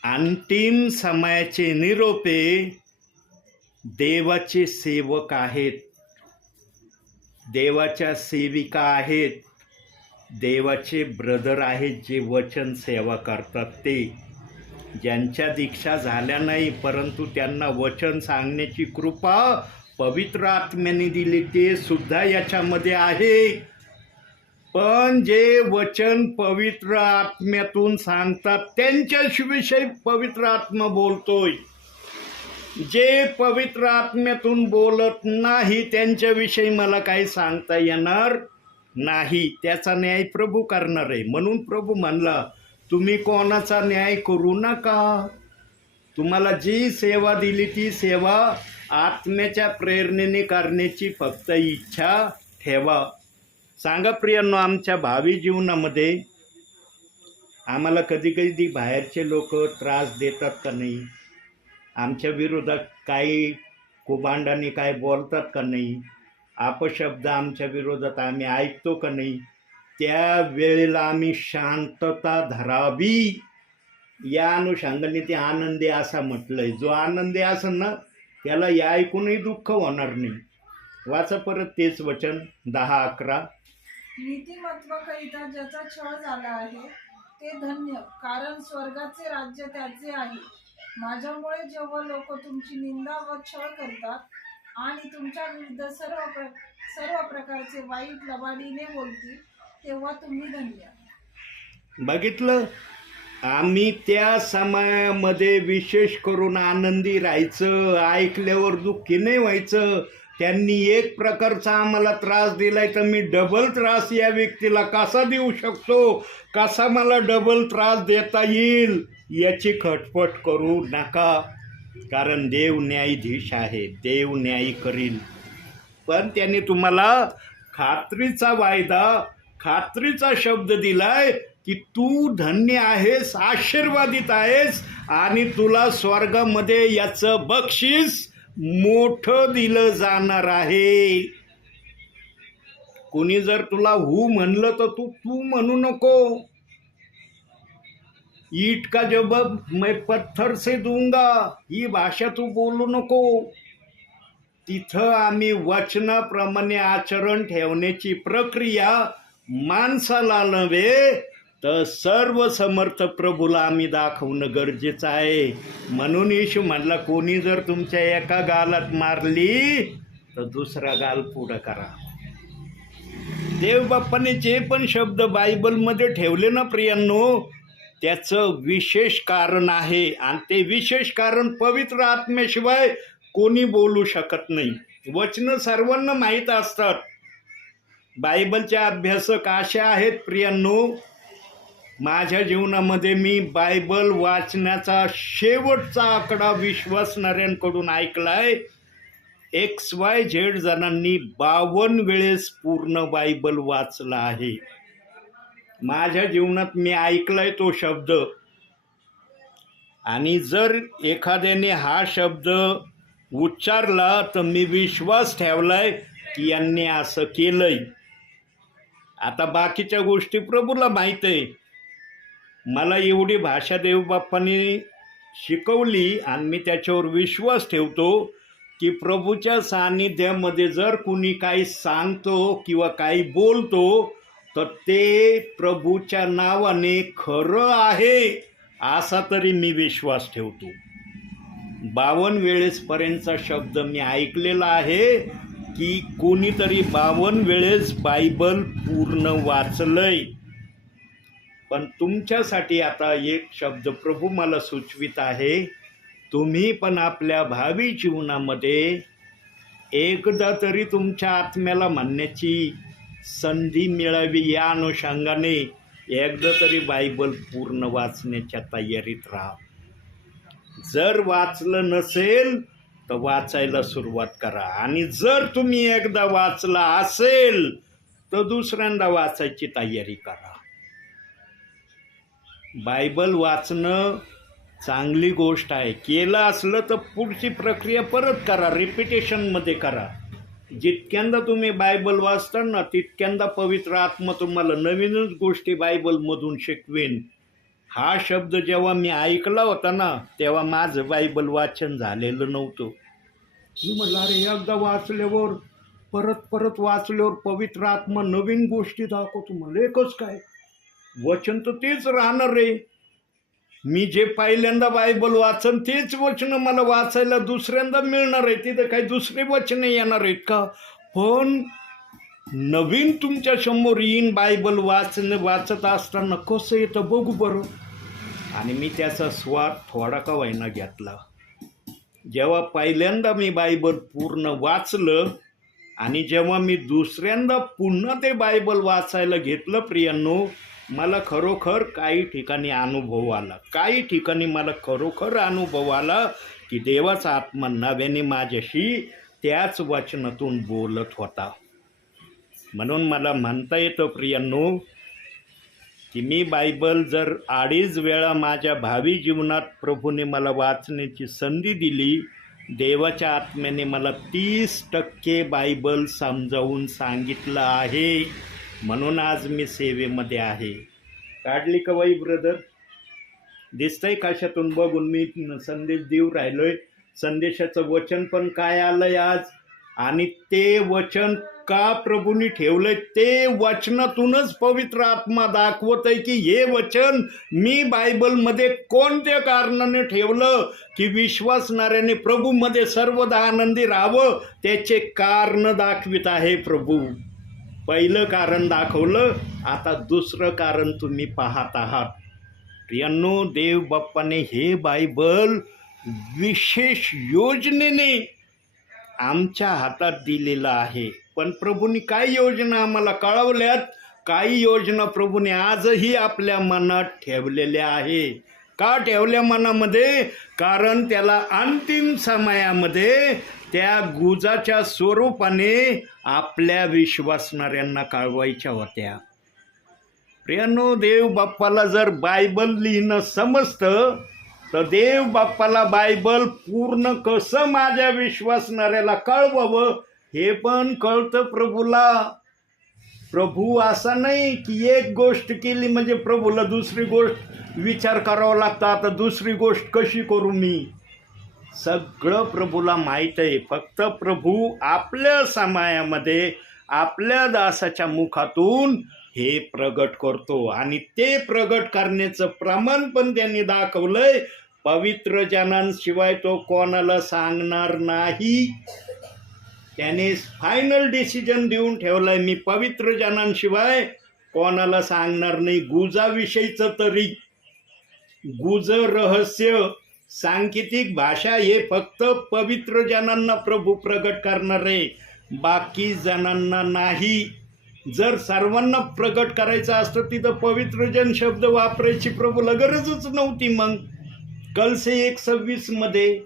अंतिम समयाचे निरोपे देवाचे सेवक आहेत, देवाच्या सेविका आहेत, देवाचे ब्रदर आहेत जे वचन सेवा करतात. ते ज्यांच्या दीक्षा झाल्या नाही परंतु त्यांना वचन सांगण्याची कृपा पवित्र आत्म्याने दिली ते सुद्धा याच्यामध्ये आहे. पण जे वचन पवित्र आत्म्यातून सांगतात त्यांच्याविषयी पवित्र आत्मा बोलतोय. जे पवित्र आत्म्यातून बोलत नाही त्यांच्याविषयी मला काही सांगता येणार नाही. त्याचा न्याय प्रभू करणार आहे. म्हणून प्रभू म्हणला तुम्ही कोणाचा न्याय करू नका. तुम्हाला जी सेवा दिली ती सेवा आत्म्याच्या प्रेरणेने करण्याची फक्त इच्छा ठेवा. सांगा प्रियांनो, आमच्या भावी जीवनामध्ये आम्हाला कधी कधी बाहेरचे लोक त्रास देतात का नाही? आमच्या विरोधात काही कुभांडाने काय बोलतात का नाही? अपशब्द आमच्या विरोधात आम्ही ऐकतो का नाही? त्या वेळेला आम्ही शांतता धरावी. या अनुषंगाने ते आनंदी असा म्हटलंय. जो आनंदी असेल ना त्याला या ऐकूनही दुःख होणार नाही. वाचा परत तेच वचन 10-11. नीतिमत्वाकरिता ज्याचा छळ झाला आहे ते धन्य, कारण स्वर्गाचे राज्य त्याचे आहे. माझ्यामुळे जेव्हा लोक तुमची निंदा व छळ करतात आणि तुमच्या विरुद्ध सर्व प्रकारचे वाईट लबाडीने बोलतील तेव्हा तुम्ही धन्य. बघितलं, आम्ही त्या समयामध्ये विशेष करून आनंदी राहायचं, ऐकल्यावर दुःखी नाही व्हायचं. त्यांनी एक प्रकारचा आम्हाला त्रास दिलाय तर मी डबल त्रास या व्यक्तीला कसा देऊ शकतो, कसा मला डबल त्रास देता येईल याची खटपट करू नका. कारण देव न्यायाधीश आहे, देव न्याय करील. पण त्यांनी तुम्हाला खात्रीचा वायदा, खात्रीचा शब्द दिलाय की तू धन्य आहेस, आशीर्वादित आहेस आणि तुला स्वर्गामध्ये याचं बक्षीस मोठं दिलं जाणार आहे. कोणी जर तुला हू म्हणलं तर तू तू म्हणू नको. ईट का जवाब मैं पत्थर से दूंगा ही भाषा तू बोलू नको. तिथं आम्ही वचनाप्रमाणे आचरण ठेवण्याची प्रक्रिया माणसाला नव्हे तर सर्व समर्थ प्रभूला आम्ही दाखवणं गरजेचं आहे. म्हणून येशू म्हणला, कोणी जर तुमच्या एका गालात मारली तर दुसरा गाल पुढं करा. देवबाप्पाने जे पण शब्द बायबलमध्ये ठेवले ना प्रियांनो, त्याचं विशेष कारण आहे आणि ते विशेष कारण पवित्र आत्म्याशिवाय कोणी बोलू शकत नाही. वचनं सर्वांना माहीत असतात. बायबलचे अभ्यासक असे आहेत प्रियांनो, माझ्या जीवनामध्ये मी बायबल वाचण्याचा शेवटचा आकडा विश्वासणाऱ्यांकडून ऐकलाय. XYZ जणांनी 52 वेळेस पूर्ण बायबल वाचला आहे. माझ्या जीवनात मी ऐकलाय तो शब्द. आणि जर एखाद्याने हा शब्द उच्चारला तर मी विश्वास ठेवलाय की यांनी असं केलंय. आता बाकीच्या गोष्टी प्रभूला माहीत आहे. मला एवढी भाषा देवबाप्पांनी शिकवली आणि मी त्याच्यावर विश्वास ठेवतो की प्रभूच्या सान्निध्यामध्ये जर कुणी काही सांगतो किंवा काही बोलतो तर ते प्रभूच्या नावाने खरं आहे असा तरी मी विश्वास ठेवतो. 52 वेळेसपर्यंतचा शब्द मी ऐकलेला आहे की कोणीतरी 52 वेळेस बायबल पूर्ण वाचलंय. पण तुमच्यासाठी आता एक शब्द प्रभू मला सुचवित आहे. तुम्ही पण आपल्या भावी जीवनामध्ये एकदा तरी तुमच्या आत्म्याला म्हणण्याची संधी मिळावी या अनुषंगाने एकदा तरी बायबल पूर्ण वाचण्याच्या तयारीत राहा. जर वाचलं नसेल तर वाचायला सुरुवात करा आणि जर तुम्ही एकदा वाचला असेल तर दुसऱ्यांदा वाचायची तयारी करा. बायबल वाचणं चांगली गोष्ट आहे. केलं असलं तर पुढची प्रक्रिया परत करा, रिपिटेशनमध्ये करा. जितक्यांदा तुम्ही बायबल वाचता ना तितक्यांदा पवित्र आत्मा तुम्हाला नवीनच गोष्टी बायबलमधून शिकवेन. हा शब्द जेव्हा मी ऐकला होता ना तेव्हा माझं बायबल वाचन झालेलं नव्हतं. मी म्हटलं अरे एकदा वाचल्यावर परत परत वाचल्यावर पवित्र आत्मा नवीन गोष्टी दाखवतो. मला एकच काय वचन तर तेच राहणार आहे. मी जे पहिल्यांदा बायबल वाचन तेच वचन मला वाचायला दुसऱ्यांदा मिळणार आहे. तिथं काही दुसरे वचन येणार आहेत का? पण नवीन तुमच्या समोर येईन बायबल वाचत असताना कसं येतं बघू बरं. आणि मी त्याचा स्वाद थोडा का होईना घेतला. जेव्हा पहिल्यांदा मी बायबल पूर्ण वाचलं आणि जेव्हा मी दुसऱ्यांदा पुन्हा ते बायबल वाचायला घेतलं प्रियांनो, मला खरोखर काही ठिकाणी अनुभव आला. काही ठिकाणी मला खरोखर अनुभव आला की देवाचा आत्मा नव्याने माझ्याशी त्याच वचनातून बोलत होता. म्हणून मला म्हणता येतं प्रियांनो की मी बायबल जर 2.5 वेळा माझ्या भावी जीवनात प्रभूने मला वाचण्याची संधी दिली, देवाच्या आत्म्याने मला 30% बायबल समजावून सांगितलं आहे. म्हणून आज मी सेवेमध्ये आहे. काढली का बाई ब्रदर? दिसतंय कशातून बघून मी संदेश देऊ राहिलोय. संदेशाचं वचन पण काय आलंय आज आणि ते वचन का प्रभूंनी ठेवलंय ते वचनातूनच पवित्र आत्मा दाखवत आहे की हे वचन मी बायबलमध्ये कोणत्या कारणाने ठेवलं की विश्वासणाऱ्याने प्रभूमध्ये सर्वदा आनंदी राहावं. त्याचे कारण दाखवित आहे प्रभू. पहिलं कारण दाखवलं, आता दुसरं कारण तुम्ही पाहत आहात. प्रियांनो, देव बाप्पाने हे बायबल विशेष योजनेने आमच्या हातात दिलेलं आहे. पण प्रभूंनी काही योजना आम्हाला कळवल्यात, काही योजना प्रभूने आजही आपल्या मनात ठेवलेल्या आहे. का ठेवल्या मनामध्ये? कारण त्याला अंतिम समयामध्ये त्या गुजाच्या स्वरूपाने आपल्या विश्वासणाऱ्यांना कळवायच्या होत्या. प्रियानो, देव बाप्पाला जर बायबल लिहिणं समजतं तर देव बाप्पाला बायबल पूर्ण कसं माझ्या विश्वासणाऱ्याला कळवावं हे पण कळतं प्रभूला. प्रभू असा नाही की एक गोष्ट केली म्हणजे प्रभूला दुसरी गोष्ट विचार करावा लागतो. आता दुसरी गोष्ट कशी करू मी? सगळं प्रभूला माहीत आहे. फक्त प्रभू आपल्या समयामध्ये आपल्या दासाच्या मुखातून हे प्रगट करतो आणि ते प्रगट करण्याचं प्रमाण पण त्यांनी दाखवलंय. पवित्र जनांशिवाय तो कोणाला सांगणार नाही. त्याने फायनल डिसिजन देऊन ठेवलाय, मी पवित्र जनांशिवाय कोणाला सांगणार नाही. गुजाविषयीचं तरी गुज रहस्य सांकेतिक भाषा हे फक्त पवित्र जनांना प्रभू प्रगट करणार आहे, बाकी जनांना नाही. जर सर्वांना प्रगट करायचं असतं तिथं पवित्र जन शब्द वापरायची प्रभूला गरजच नव्हती. मग कलसे 1:26 मध्ये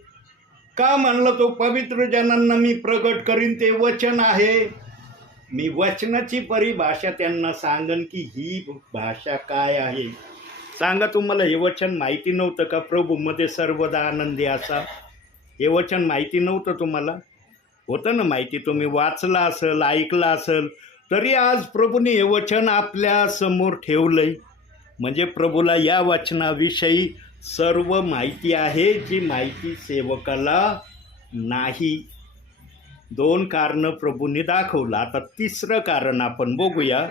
का म्हणलं तो पवित्र जनांना मी प्रगट करीन, ते वचन आहे. मी वचनाची परिभाषा त्यांना सांगन की ही भाषा काय आहे. सांगा, तुम्हाला हे वचन माहिती नव्हतं का? प्रभूमध्ये सर्वदा आनंदी असा, हे वचन माहिती नव्हतं तुम्हाला? होतं ना माहिती, तुम्ही वाचलं असेल, ऐकलं असेल. तरी आज प्रभूने हे वचन आपल्या समोर ठेवलंय. म्हणजे प्रभूला या वचनाविषयी सर्व माहिती आहे, जी माहिती सेवकाला नाही. 2 कारणं प्रभूंनी दाखवलं. आता तिसरं कारण आपण बघूया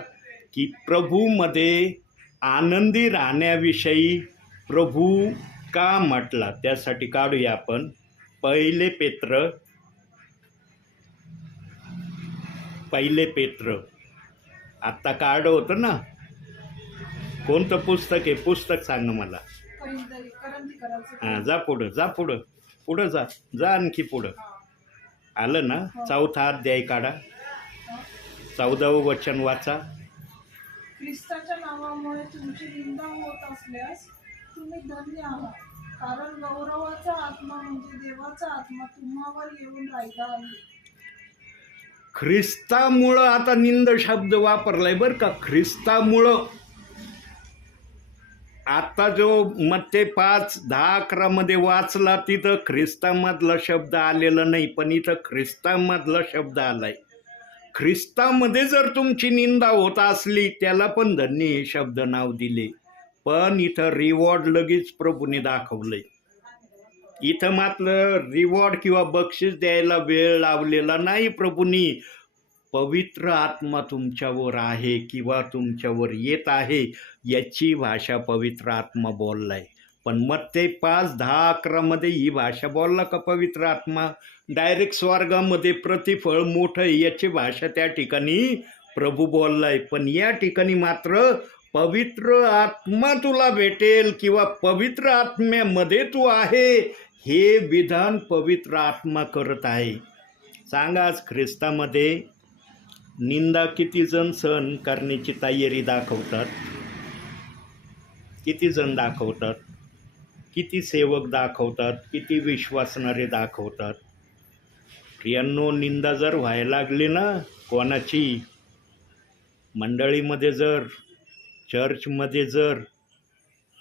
की प्रभूमध्ये आनंदी राहण्याविषयी प्रभू का म्हटला. त्यासाठी काढूया आपण 1 पेत्र. आत्ता काढ होतं ना, कोणतं पुस्तक आहे? पुस्तक सांग मला. हां, जा पुढं जा आणखी पुढं. आलं ना? 4था अध्याय काढा, 14वं वचन वाचा. ख्रिस्ताच्या नावामुळे तुमची निंदा होत असल्यास तुम्ही धन्य आहात, कारण गौरवाचा आत्मा म्हणजे देवाचा आत्मा तुम्हावर येऊन राहिला आहे. ख्रिस्तामुळं, आता निंद शब्द वापरलाय बरं का, ख्रिस्तामुळं. आता जो मत्ते 5:10-11 मध्ये वाचला तिथं ख्रिस्तामधला शब्द आलेला नाही, पण इथं ख्रिस्तामधला शब्द आलाय. ख्रिस्तामध्ये जर तुमची निंदा होत असली, त्याला पण धन्य हे शब्द नाव दिले. पण इथं रिवॉर्ड लगेच प्रभूने दाखवलंय. इथं मात्र रिवॉर्ड किंवा बक्षीस द्यायला वेळ लावलेला नाही प्रभूंनी. पवित्र आत्मा तुमच्यावर आहे किंवा तुमच्यावर येत आहे याची भाषा पवित्र आत्मा बोललाय. पण मत्ते 5:10-11 मध्ये ही भाषा बोलला का पवित्र आत्मा? डायरेक्ट स्वर्गामध्ये प्रतिफळ मोठं याची भाषा त्या ठिकाणी प्रभू बोललाय. पण या ठिकाणी मात्र पवित्र आत्मा तुला भेटेल किंवा पवित्र आत्म्यामध्ये तू आहे, हे विधान पवित्र आत्मा करत आहे. सांगा, आज ख्रिस्तामध्ये निंदा किती जण सहन करण्याची तयारी दाखवतात? किती जण दाखवतात? किती सेवक दाखवतात? किती विश्वासणारे दाखवतात? प्रियांनो, निंदा जर व्हायला लागली ना कोणाची, मंडळीमध्ये जर, चर्चमध्ये जर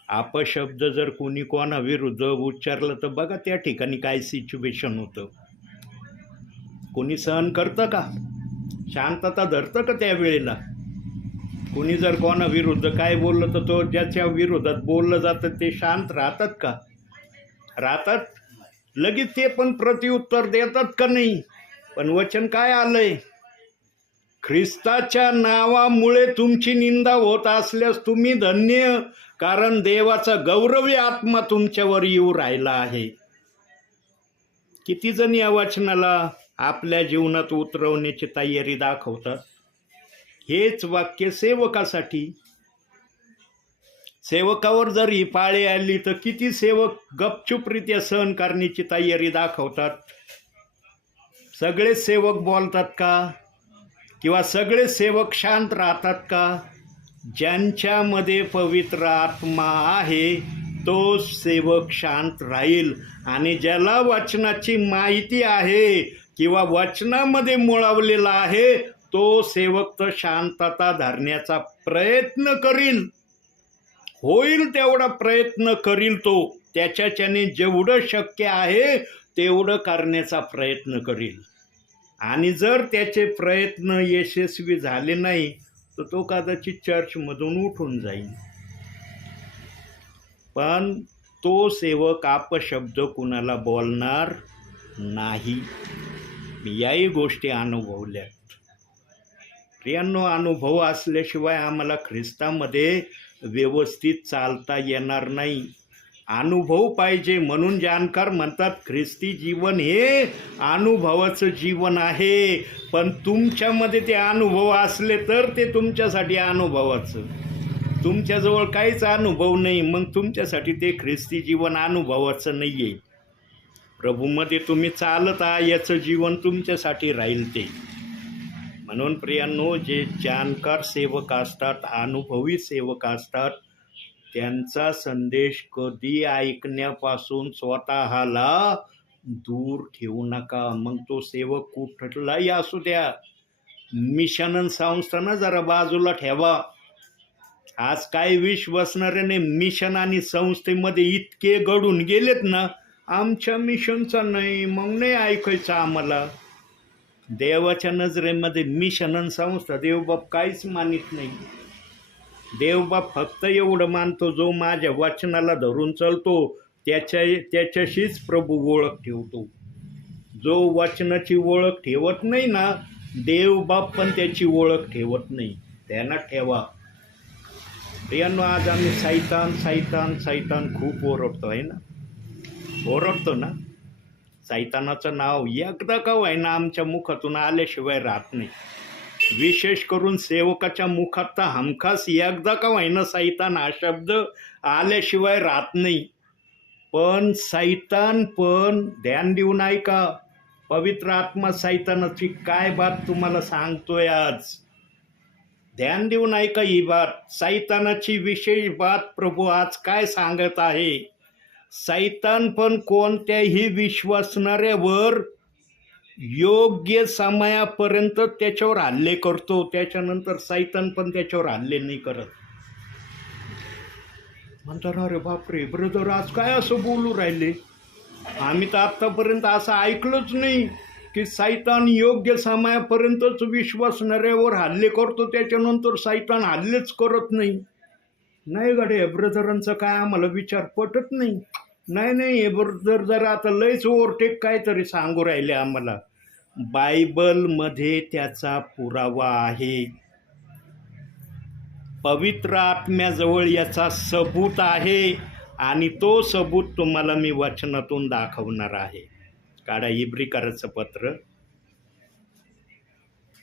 अपशब्द जर कोणी कोणाविरुद्ध उच्चारलं तर बघा त्या ठिकाणी काय सिच्युएशन होतं. कोणी सहन करतं का? शांतता धरतं का त्यावेळेला? कोणी जर कोणाविरुद्ध काय बोललं तर तो ज्याच्या विरोधात बोललं जातं ते शांत राहतात का? राहतात? लगेच ते पण प्रत्युत्तर देतात का नाही? पण वचन काय आलंय? ख्रिस्ताच्या नावामुळे तुमची निंदा होत असल्यास तुम्ही धन्य, कारण देवाचा गौरवी आत्मा तुमच्यावर येऊ राहिला आहे. किती जण या वचनाला आपल्या जीवनात उतरवण्याची तयारी दाखवतात? हेच वाक्य सेवकासाठी. सेवकावर जर ही पाळी आली तर किती सेवक गपचूपरित्या सहन करण्याची तयारी दाखवतात? सगळे सेवक बोलतात का? किंवा सगळे सेवक शांत राहतात का? ज्यांच्यामध्ये पवित्र आत्मा आहे तो सेवक शांत राहील. आणि ज्याला वचनाची माहिती आहे किंवा वचनामध्ये मुळावलेला आहे तो सेवक तर शांतता धरण्याचा प्रयत्न करील, होईल तेवढा प्रयत्न करील. तो त्याच्याने जेवढं शक्य आहे तेवढं करण्याचा प्रयत्न करील. आणि जर त्याचे प्रयत्न यशस्वी झाले नाही तर तो कदाचित चर्चमधून उठून जाईल. पण तो सेवक अपशब्द कुणाला बोलणार नाही. मी याही गोष्टी अनुभवल्यात. प्रियांनो, अनुभव असल्याशिवाय आम्हाला ख्रिस्तामध्ये व्यवस्थित चालता येणार नाही. अनुभव पाहिजे. म्हणून जाणकार म्हणतात ख्रिस्ती जीवन हे अनुभवाचं जीवन आहे. पण तुमच्यामध्ये ते अनुभव असले तर ते तुमच्यासाठी अनुभवाचं. तुमच्याजवळ काहीच अनुभव नाही मग तुमच्यासाठी ते ख्रिस्ती जीवन अनुभवाचं नाही आहे. प्रभूमध्ये तुम्ही चालत याचं जीवन तुमच्यासाठी राहील ते. म्हणून प्रियांनो, जे जाणकार सेवक असतात, अनुभवी सेवक असतात, त्यांचा संदेश कधी ऐकण्यापासून स्वतःला दूर ठेवू नका. मग तो सेवक कुठलाही असू द्या. मिशन संस्थांना जरा बाजूला ठेवा. आज काही विश्वासणाऱ्याने मिशन आणि संस्थेमध्ये इतके गडून गेलेत ना, आमच्या मिशनचा नाही, मग नाही ऐकायचं आम्हाला. देवाच्या नजरेमध्ये मिशन आणि संस्था देवबाप काहीच मानित नाही. देवबाप फक्त एवढं मानतो, जो माझ्या वचनाला धरून चालतो त्याच्याशीच प्रभू ओळख ठेवतो. जो वचनाची ओळख ठेवत नाही ना, देवबाप पण त्याची ओळख ठेवत नाही. त्यांना ठेवा. प्रियांनो, आज आम्ही सैतान सैतान सैतान खूप ओरडतो आहे ना, ओरडतो ना. सैतानाचं नाव एकदा का व्हायना आमच्या मुखातून आल्याशिवाय राहत नाही. विशेष करून सेवकाच्या मुखात तर हमखास एकदा का व्हायना सैतान हा शब्द आल्याशिवाय राहत नाही. पण सैतान पण ध्यान देऊन ऐका. पवित्र आत्मा सैतानाची काय बात तुम्हाला सांगतोय आज. ध्यान देऊन ऐका ही बात. सैतानाची विशेष बात प्रभू आज काय सांगत आहे. सैतान पण कोणत्याही विश्वासणाऱ्यावर योग्य समयापर्यंत त्याच्यावर हल्ले करतो. त्याच्यानंतर सैतान पण त्याच्यावर हल्ले नाही करत. म्हणतात अरे बापरे ब्रदर, आज काय असं बोलू राहिले. आम्ही तर आत्तापर्यंत असं ऐकलंच नाही की सैतान योग्य समयापर्यंतच विश्वासणाऱ्यावर हल्ले करतो, त्याच्यानंतर सैतान हल्लेच करत नाही. नाही गडे, हे ब्रदरांचं काय आम्हाला विचार पटत नाही. नाही हे ब्रदर जरा आता लयच ओव्हरटेक काहीतरी सांगू राहिले आम्हाला. बायबलमध्ये त्याचा पुरावा आहे. पवित्र आत्म्याजवळ याचा सबूत आहे. आणि तो सबूत तुम्हाला मी वचनातून दाखवणार आहे. काढा इब्रिकराचं पत्र.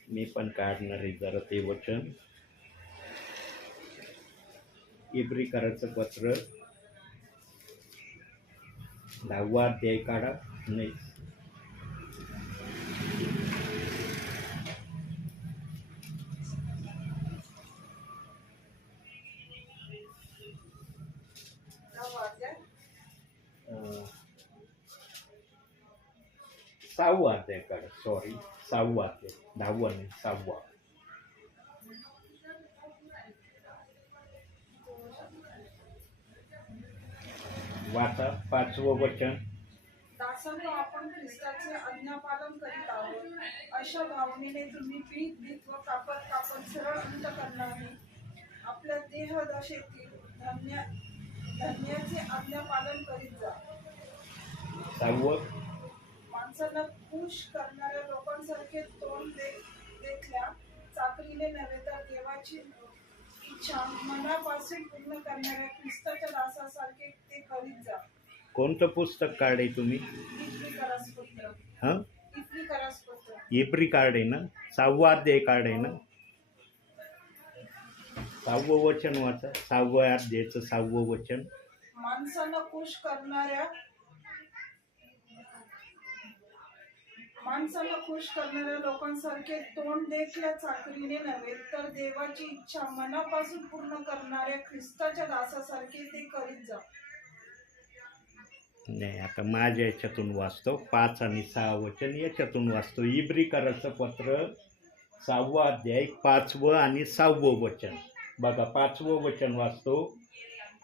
मी पण काढणार आहे जरा ते वचन. इब्रिकराचं पत्र 10वा अध्याय काढा. नाही, सहावा अध्याय काढा. सॉरी, 6वा अध्याय, 10वा नाही, 6वा. वाचा 5वं वचन. दासांनो, आपण ख्रिस्ताचे आज्ञापालन करीत आहोत. अशा भावनेने तुम्ही भीत व कापत सरळ अंतकरणाने आपल्या देहदशेतील धन्याचे आज्ञापालन करीत जा. 6वं. माणसांना खुश करणाऱ्या लोकांसारखे तोंड देखल्या चाकरीने नव्हे तर देवाची इच्छा मनापासून पूर्ण करणाऱ्या ख्रिस्ताच्या दासासारखे ते करीत जा. कोणतं पुस्तक काढे तुम्ही? हां, इब्री कार्ड आहे ना. 6वा अध्याय कार्ड आहे ना. 6वं वचन वाचा. 6व्या अध्यायाचं 6वं वचन. माणसाला खुश करणाऱ्या लोकांसारखे तोंड देखल्या चाकरीने नव्हे, तर देवाची इच्छा मनापासून पूर्ण करणाऱ्या ख्रिस्ताच्या दासासारखे ते करीत जा. नाही, आता माझ्या याच्यातून वाचतो 5 आणि 6 वचन याच्यातून वाचतो. इब्रीकराचं पत्र 6वा अध्याय 5वं आणि 6वं वचन. बघा 5वं वचन वाचतो.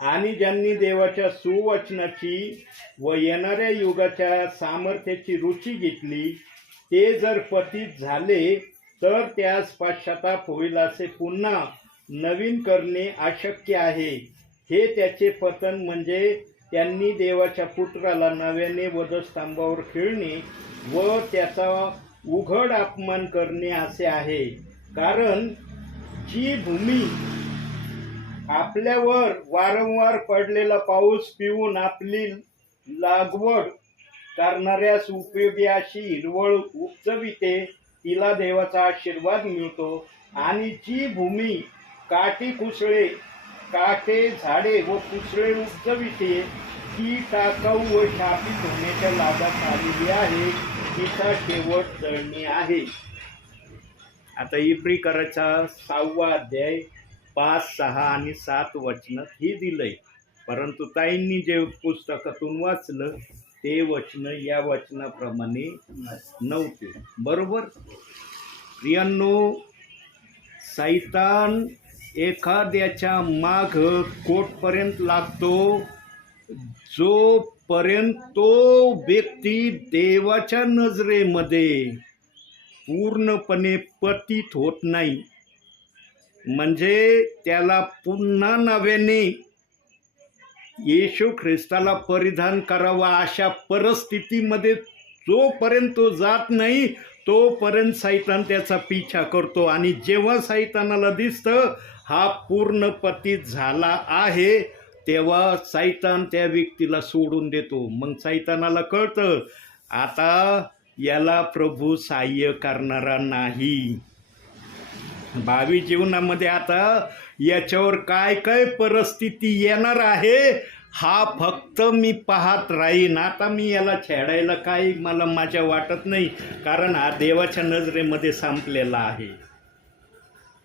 आणि ज्यांनी देवाच्या सुवचनाची व येणाऱ्या युगाच्या सामर्थ्याची रुची घेतली, ते जर पतित झाले तर त्यास पश्चाताप होईल, असे पुन्हा नवीन करणे अशक्य आहे. हे त्याचे पतन म्हणजे त्यांनी देवाच्या पुत्राला नव्याने वधस्तंभावर खेळणे व त्याचा उघड अपमान करणे असे आहे. कारण जी भूमी आपल्यावर वारंवार पडलेला पाऊस पिऊन आपली लागवड करणाऱ्यास उपयोगी अशी हिरवळ उपजविते, तिला देवाचा आशीर्वाद मिळतो. आणि जी भूमी काटे झाडे व कुसळे उपजविते, ती टाकाऊ व शापित होण्याच्या लागात आलेली आहे, तिचा शेवट जळणी आहे. आता इब्रीकराचा 6वा अध्याय 5, 6 आणि 7 वचन ही दिलंय. परंतु ताईंनी जे पुस्तकातून वाचलं ते वचन या वचनाप्रमाणे नव्हते. बरोबर. प्रियांनो, सैतान एखाद्याच्या माग कोटपर्यंत लागतो जोपर्यंत तो व्यक्ती देवाच्या नजरेमध्ये पूर्णपणे पतित होत नाही, म्हणजे त्याला पुन्हा नव्याने येशू ख्रिस्ताला परिधान करावा अशा परिस्थितीमध्ये जोपर्यंत तो जात नाही तोपर्यंत सैतान त्याचा पिछा करतो. आणि जेव्हा सैतानाला दिसतं हा पूर्ण पतित झाला आहे, तेव्हा सैतान त्या व्यक्तीला सोडून देतो. मग सैतानाला कळतं आता याला प्रभू सहाय्य करणारा नाही. भावी जीवनामध्ये आता याच्यावर काय काय परिस्थिती येणार आहे हा फक्त मी पाहत राहीन. आता मी याला छेडायला काही मला माझ्या वाटत नाही, कारण हा देवाच्या नजरेमध्ये संपलेला आहे.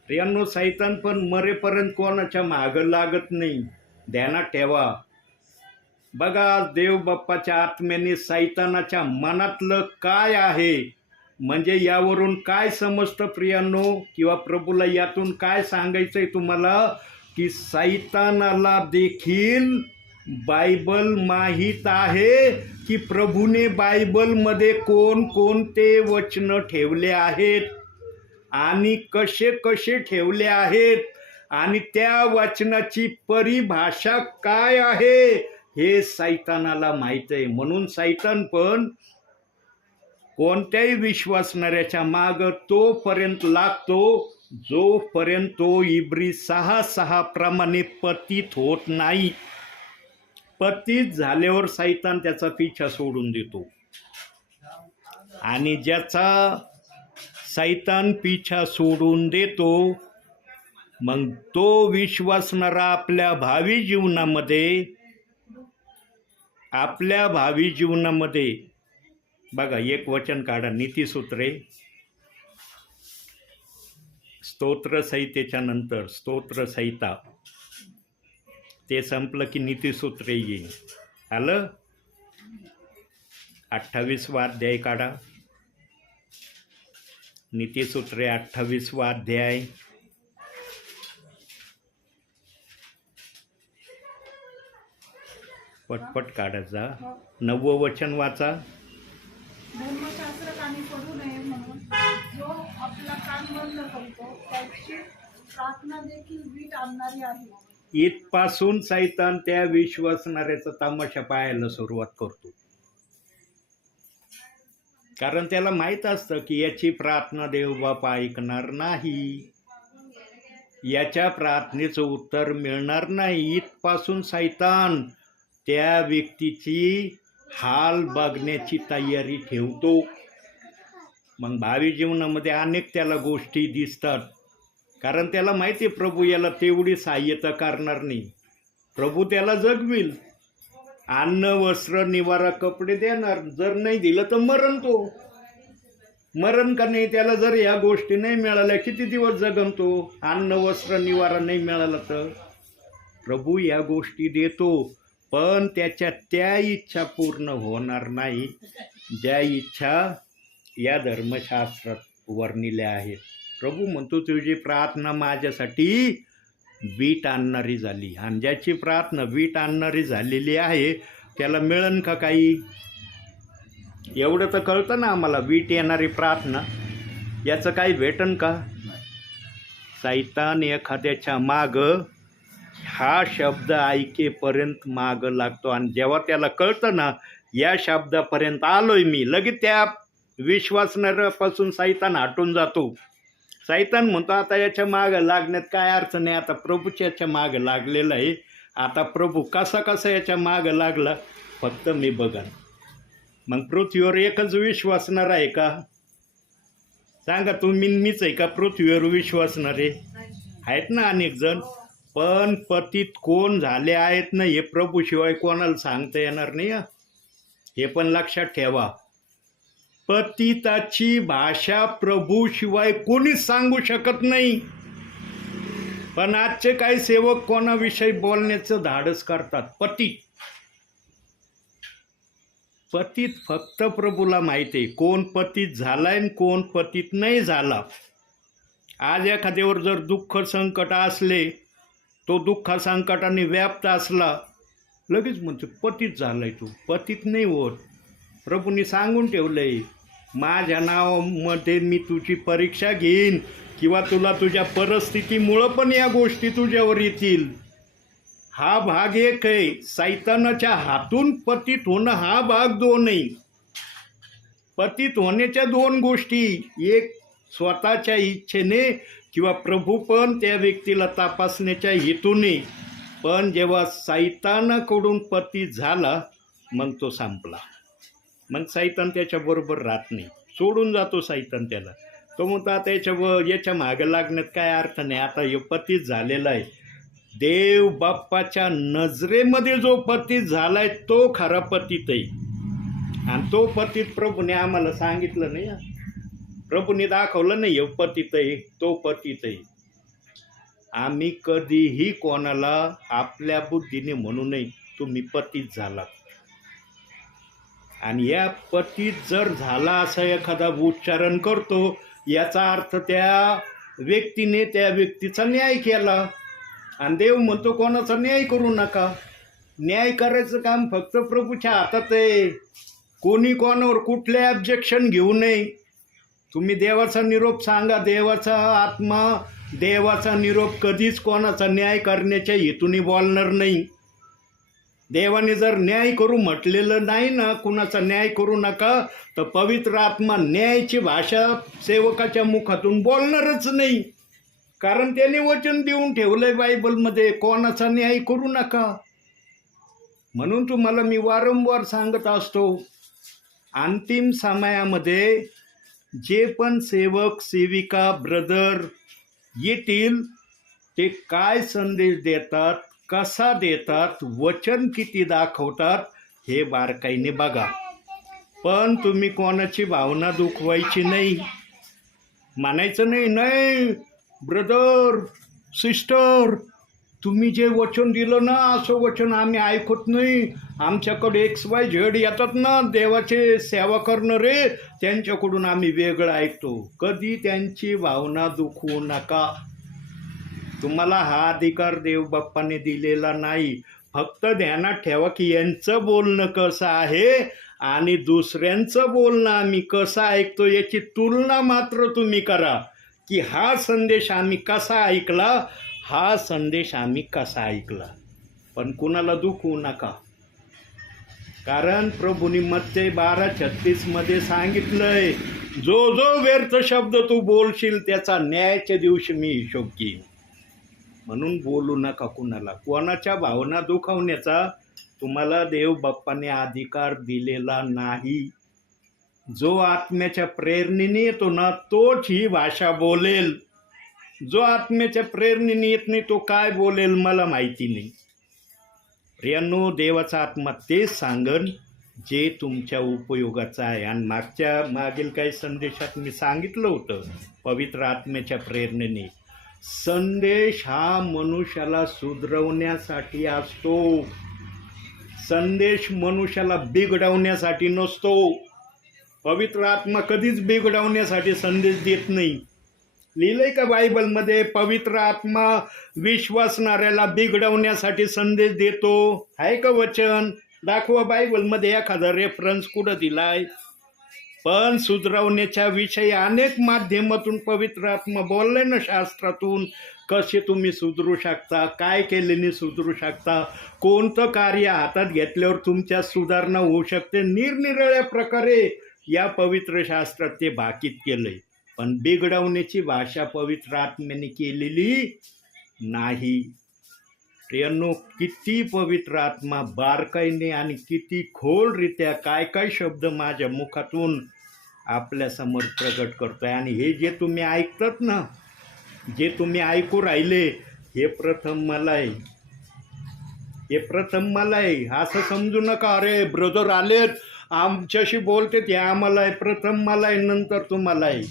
प्रियांनो, सैतान पण मरेपर्यंत कोणाच्या मागं लागत नाही, ध्यानात ठेवा. बघा देव बाप्पाच्या आत्म्याने सैतानाच्या मनातलं काय आहे, म्हणजे यावरून काय समजतं प्रियांनो, किंवा प्रभूला यातून काय सांगायचंय तुम्हाला, की सैतानाला देखील बायबल माहीत आहे की प्रभूने बायबलमध्ये कोणकोणते वचन ठेवले आहेत आणि कसे कसे ठेवले आहेत आणि त्या वचनाची परिभाषा काय आहे हे सैतानाला माहीत आहे. म्हणून सैतान पण कोणत्याही विश्वासणाऱ्याच्या माग तोपर्यंत लागतो जोपर्यंत तो इब्री 6:6 प्रमाणे पतित होत नाही. पतित झाल्यावर सैतान त्याचा पिछा सोडून देतो. आणि ज्याचा सैतान पिछा सोडून देतो मग तो विश्वासणारा आपल्या भावी जीवनामध्ये बघा एक वचन काढा, नीतिसूत्रे, स्तोत्रसंहितेच्या नंतर स्तोत्रसंहिता ते संपलं की नीतिसूत्रे येईल. आलं? 28वा अध्याय काढा, नीतिसूत्रे 28वा अध्याय. पटपट काढायचा. 9वं वचन वाचा. धर्मशास्त्र कानी पडू नये म्हणून जो आपला कान बंद करतो त्याची प्रार्थना देखील वीट आणणारी आहे. इथपासून सैतान त्या विश्वासणाऱ्याचा तमाशा पाहायला सुरुवात करतो, कारण त्याला माहीत असतं की याची प्रार्थना देवबापा ऐकणार नाही, याच्या प्रार्थनेचं उत्तर मिळणार नाही. इथपासून सैतान त्या व्यक्तीची हाल बघण्याची तयारी ठेवतो. मग भावी जीवनामध्ये अनेक त्याला गोष्टी दिसतात, कारण त्याला माहिती आहे प्रभू याला तेवढी सहाय्यता करणार नाही. प्रभू त्याला जगविल, अन्न वस्त्र निवारा कपडे देणार, जर नाही दिलं तर मरण तो. मरण का नाही, त्याला जर या गोष्टी नाही मिळाल्या किती दिवस जगन तो? अन्न वस्त्र निवारा नाही मिळाला तर प्रभू या गोष्टी देतो, पण त्याच्या त्या इच्छा पूर्ण होणार नाही ज्या इच्छा या धर्मशास्त्रात वर्णिल्या आहेत. प्रभू म्हणतो तुझी प्रार्थना माझ्यासाठी वीट आणणारी झाली, आणि ज्याची प्रार्थना वीट आणणारी झालेली आहे त्याला मिळन का काही? एवढं तर कळतं ना आम्हाला, वीट येणारी प्रार्थना याचं काही भेटन का? सैतान एखाद्याच्या मागं हा शब्द ऐकेपर्यंत मागं लागतो, आणि जेव्हा त्याला कळतं ना या शब्दापर्यंत आलोय मी, लगेच त्या विश्वासणाऱ्यापासून सैतान हटून जातो. सैतान म्हणतो आता याच्या मागं लागण्यात काय अर्थ नाही, आता प्रभूच्या याच्या मागं लागलेलं आहे. आता प्रभू कसा कसा याच्या मागं लागला फक्त मी बघा. मग पृथ्वीवर एकच विश्वासणार आहे का? सांगा तुम्ही, मीच आहे का पृथ्वीवर विश्वासणारे? आहेत ना अनेक जण, पण पतित कोण झाले आहेत ना हे प्रभूशिवाय कोणाला सांगता येणार नाही. हे पण लक्षात ठेवा, पतिताची भाषा प्रभूशिवाय कोणीच सांगू शकत नाही. पण आजचे काही सेवक कोणाविषयी बोलण्याचं धाडस करतात. पतित फक्त प्रभूला माहिती आहे कोण पतित झालाय आणि कोण पतित नाही झाला. आज एखाद्यावर जर दुःख संकट असले, तो दुःख संकटाने व्याप्त असला, लगेच म्हणतो पतित झालाय तू, पतित नाही होत. प्रभूंनी सांगून ठेवलंय, माझ्या नावामध्ये मी तुझी परीक्षा घेईन, किंवा तुला तुझ्या परिस्थितीमुळं पण या गोष्टी तुझ्यावर येतील. हा भाग एक आहे, सैतानाच्या हातून पतित होणं हा भाग दोन आहे. पतित होण्याच्या दोन गोष्टी, एक स्वतःच्या इच्छेने किंवा प्रभू पण त्या व्यक्तीला तपासण्याच्या हेतूने. पण जेव्हा सैतानाकडून पतित झाला मग तो संपला. मग सैतान त्याच्याबरोबर राहत नाही, सोडून जातो सैतान त्याला. तो म्हणतो आता याच्या मागं लागण्यात काय अर्थ नाही, आता हे पतित झालेला आहे. देव बाप्पाच्या नजरेमध्ये जो पतित झालाय तो खरा पतित आहे. आणि तो पतित प्रभूने आम्हाला सांगितलं नाही, प्रभूने दाखवलं नाही, हे पतित आहे तो पतित आहे. आम्ही कधीही कोणाला आपल्या बुद्धीने म्हणू नये तुम्ही पतित झाला. आणि या पतित जर झाला असं एखादा उच्चारण करतो, याचा अर्थ त्या व्यक्तीने त्या व्यक्तीचा न्याय केला. आणि देव म्हणतो कोणाचा न्याय करू नका. न्याय करायचं काम फक्त प्रभूच्या हातात आहे. कोणी कोणावर कुठले ऑब्जेक्शन घेऊ नये. तुम्ही देवाचा निरोप सांगा, देवाचा आत्मा देवाचा निरोप कधीच कोणाचा न्याय करण्याच्या हेतूने बोलणार नाही. देवाने जर न्याय करू म्हटलेलं नाही ना, कुणाचा न्याय करू नका, तर पवित्र आत्मा न्यायाची भाषा सेवकाच्या मुखातून बोलणारच नाही. कारण त्याने वचन देऊन ठेवलंय बायबलमध्ये, कोणाचा न्याय करू नका. म्हणून तुम्हाला मी वारंवार सांगत असतो, अंतिम समयामध्ये जे पण सेवक सेविका ब्रदर येतील ते काय संदेश देतात, कसा देतात, वचन किती दाखवतात हे बारकाईने बघा. पण तुम्ही कोणाची भावना दुखवायची नाही. म्हणायचं नाही ब्रदर सिस्टर तुम्ही जे वचन दिलं ना, असं वचन आम्ही ऐकत नाही. आमच्याकडे XYZ येतात ना देवाचे सेवा करणारे, त्यांच्याकडून आम्ही वेगळं ऐकतो. कधी त्यांची भावना दुखवू नका. तुम्हाला हा अधिकार देव बाप्पाने दिलेला नाही. फक्त ध्यानात ठेवा की यांचं बोलणं कसं आहे आणि दुसऱ्यांचं बोलणं आम्ही कसं ऐकतो याची तुलना मात्र तुम्ही करा, की हा संदेश आम्ही कसा ऐकला, हा संदेश आम्ही कसा ऐकला. पण कुणाला दुखवू नका. कारण प्रभूनी मत्ते 12:36 सांगितलंय, जो व्यर्थ शब्द तू बोलशील त्याचा न्यायाच्या दिवशी मी हिशोब घेईन. म्हणून बोलू नका कुणाला. कोणाच्या भावना दुखावण्याचा तुम्हाला देव बाप्पाने अधिकार दिलेला नाही. जो आत्म्याच्या प्रेरणेने येतो ना तोच ही भाषा बोलेल. जो आत्म्याच्या प्रेरणेने येत नाही तो काय बोलेल मला माहिती नाही. प्रियांनो, देवाचा आत्मा तेच सांगन जे तुमच्या उपयोगाचं आहे. आणि मागील काही संदेशात मी सांगितलं होतं, पवित्र आत्म्याच्या प्रेरणेने संदेश हा मनुष्याला सुधरवण्यासाठी असतो. संदेश मनुष्याला बिघडवण्यासाठी नसतो. पवित्र आत्मा कधीच बिघडवण्यासाठी संदेश देत नाही. लिहिलंय का बायबलमध्ये? पवित्र आत्मा विश्वासणाऱ्याला बिघडवण्यासाठी संदेश देतो. आहे का वचन? दाखवा बायबलमध्ये एखादा रेफरन्स कुठं दिलाय. पण सुधरवण्याच्या विषयी अनेक माध्यमातून पवित्र आत्मा बोललाय ना शास्त्रातून. कसे तुम्ही सुधरू शकता, काय केल्याने सुधरू शकता, कोणतं कार्य हातात घेतल्यावर तुमच्या सुधारणा होऊ शकते, निरनिराळ्या प्रकारे या पवित्र शास्त्रात ते भाकीत केलंय. पण बिघडवण्याची भाषा पवित्र आत्म्याने केलेली नाही. प्रियांनो, किती पवित्र आत्मा बारकाईने आणि किती खोलरित्या काय काय शब्द माझ्या मुखातून आपल्यासमोर प्रगट करतोय. आणि हे जे तुम्ही ऐकतात ना, जे तुम्ही ऐकू राहिले, हे प्रथम मला आहे. हे प्रथम मला आहे. असं समजू नका अरे ब्रदर आलेत आमच्याशी बोलते, हे आम्हाला आहे. प्रथम मला आहे, नंतर तुम्हाला आहे.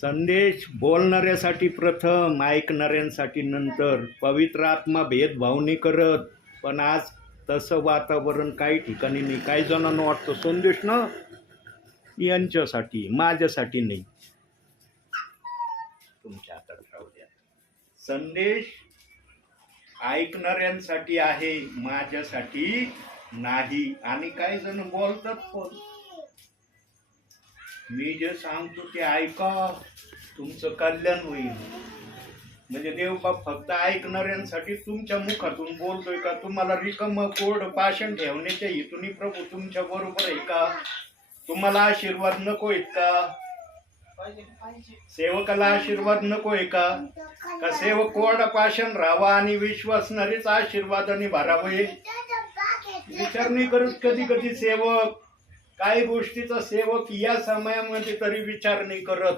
संदेश बोलणाऱ्यासाठी प्रथम, ऐकणाऱ्यांसाठी नंतर. पवित्र आत्मा भेदभाव नाही करत. पण आज तसं वातावरण काही ठिकाणी नाही. काही जणांना वाटतं संदेश ना यांच्यासाठी, माझ्यासाठी नाही. तुमच्या हातात राहू द्या. संदेश ऐकणाऱ्यांसाठी आहे, माझ्यासाठी नाही. आणि काही जण बोलतात पण मी जे सांगतो ते ऐका, तुमचं कल्याण होईल. म्हणजे देवबाप फक्त ऐकणाऱ्यांसाठी तुमच्या मुखातून बोलतोय का? तुम्हाला रिकम कोरड पाषाण ठेवण्याच्या हेतून प्रभू तुमच्या बरोबर आहे का? तुम्हाला आशीर्वाद नको आहेत का? सेवकाला आशीर्वाद नको आहे का? का सेवक कोरडा पाषाण राहावा आणि विश्वासणारीच आशीर्वादाने भरावे? विचार नाही करत कधी कधी सेवक. काही गोष्टीचा सेवक या समयामध्ये तरी विचार नाही करत.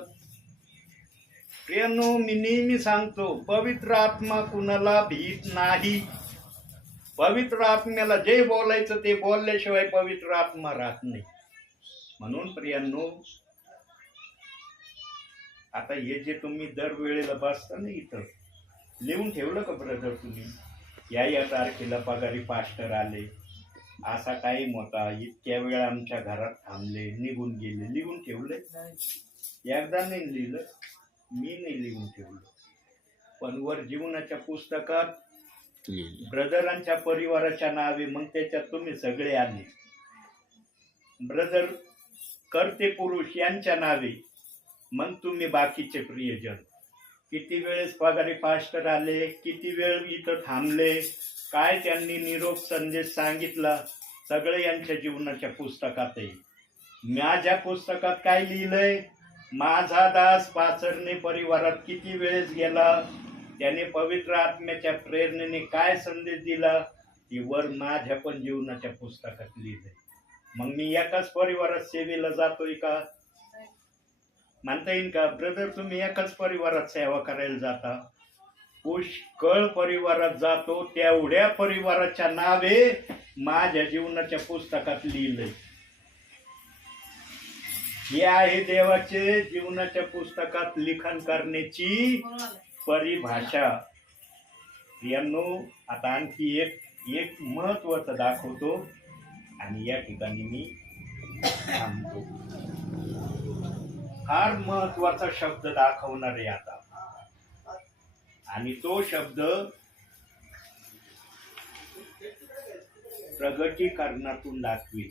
प्रियांनो, मी नेहमी सांगतो, पवित्र आत्मा कुणाला भीत नाही. पवित्र आत्म्याला जे बोलायचं ते बोलल्याशिवाय पवित्र आत्मा राहत नाही. म्हणून प्रियांनो, आता हे जे तुम्ही दरवेळेला बसता ना इथं, लिहून ठेवलं का ब्रदर तुम्ही? या तारखेला पगारी पास्टर आले, असा टाईम होता, इतक्या वेळ आमच्या घरात थांबले, निघून गेले. लिहून ठेवलंय? एकदा नाही लिहिलं, मी नाही लिहून ठेवलं. पण वर जीवनाच्या पुस्तकात ब्रदरांच्या परिवाराच्या नावे, मग त्याच्यात तुम्ही सगळे आले. ब्रदर करते पुरुष यांच्या नावे, मग तुम्ही बाकीचे प्रियजन. किती वेळेस पगारी पास्टर आले, किती वेळ इथं थांबले, काय त्यांनी निरोप संदेश सांगितला, सगळं यांच्या जीवनाच्या पुस्तकात आहे. माझ्या पुस्तकात काय लिहिलंय? माझा दास पाचरणे परिवारात किती वेळेस गेला, त्याने पवित्र आत्म्याच्या प्रेरणेने काय संदेश दिला, ती वर माझ्या पण जीवनाच्या पुस्तकात लिहिलंय. मग मी एकाच परिवारात सेवेला जातोय का? म्हणता येईल का ब्रदर तुम्ही एकाच परिवारात सेवा करायला जाता? पुष्कळ परिवारात जातो. तेवढ्या परिवाराच्या नावे माझ्या जीवनाच्या पुस्तकात लिहिलंय. हे आहे देवाचे जीवनाच्या पुस्तकात लिखाण करण्याची परिभाषा. यांनो, आता आणखी एक महत्वाचं दाखवतो आणि या ठिकाणी मी थांबतो. फार महत्वाचा शब्द दाखवणार आहे आता, आणि तो शब्द प्रगटीकरणातून दाखवीन.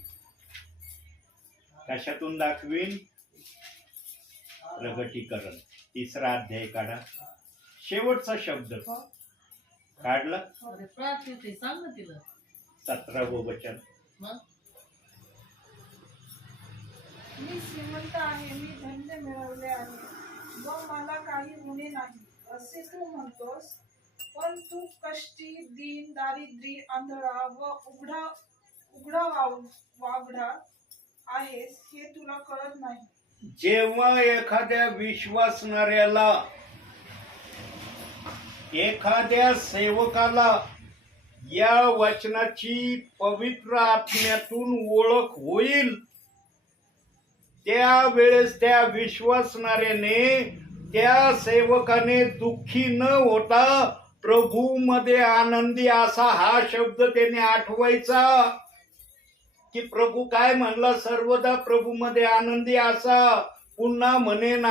कशातून दाखवीन? प्रगटीकरण. 3रा अध्याय काढा. शेवटचा शब्द काढला. 17वं वचन. मी श्रीमंत आहे, मी धन्य मिळवले आहे व मला काही उणे नाही असे तू म्हणतोस. पण तू कष्टी, दीन, दारिद्री, आंधळा व उघडा वाघडा आहेस हे तुला कळत नाही. जेव्हा एखाद्या विश्वासणाऱ्याला, एखाद्या सेवकाला या वचनाची पवित्र आत्म्यातून ओळख होईल, त्यावेळेस त्या विश्वासणाऱ्याने, त्या सेवकाने दुःखी न होता प्रभू मध्ये आनंदी असा हा शब्द त्याने आठवायचा की प्रभू काय म्हणला, सर्वदा प्रभू मध्ये आनंदी असा, पुन्हा म्हणेन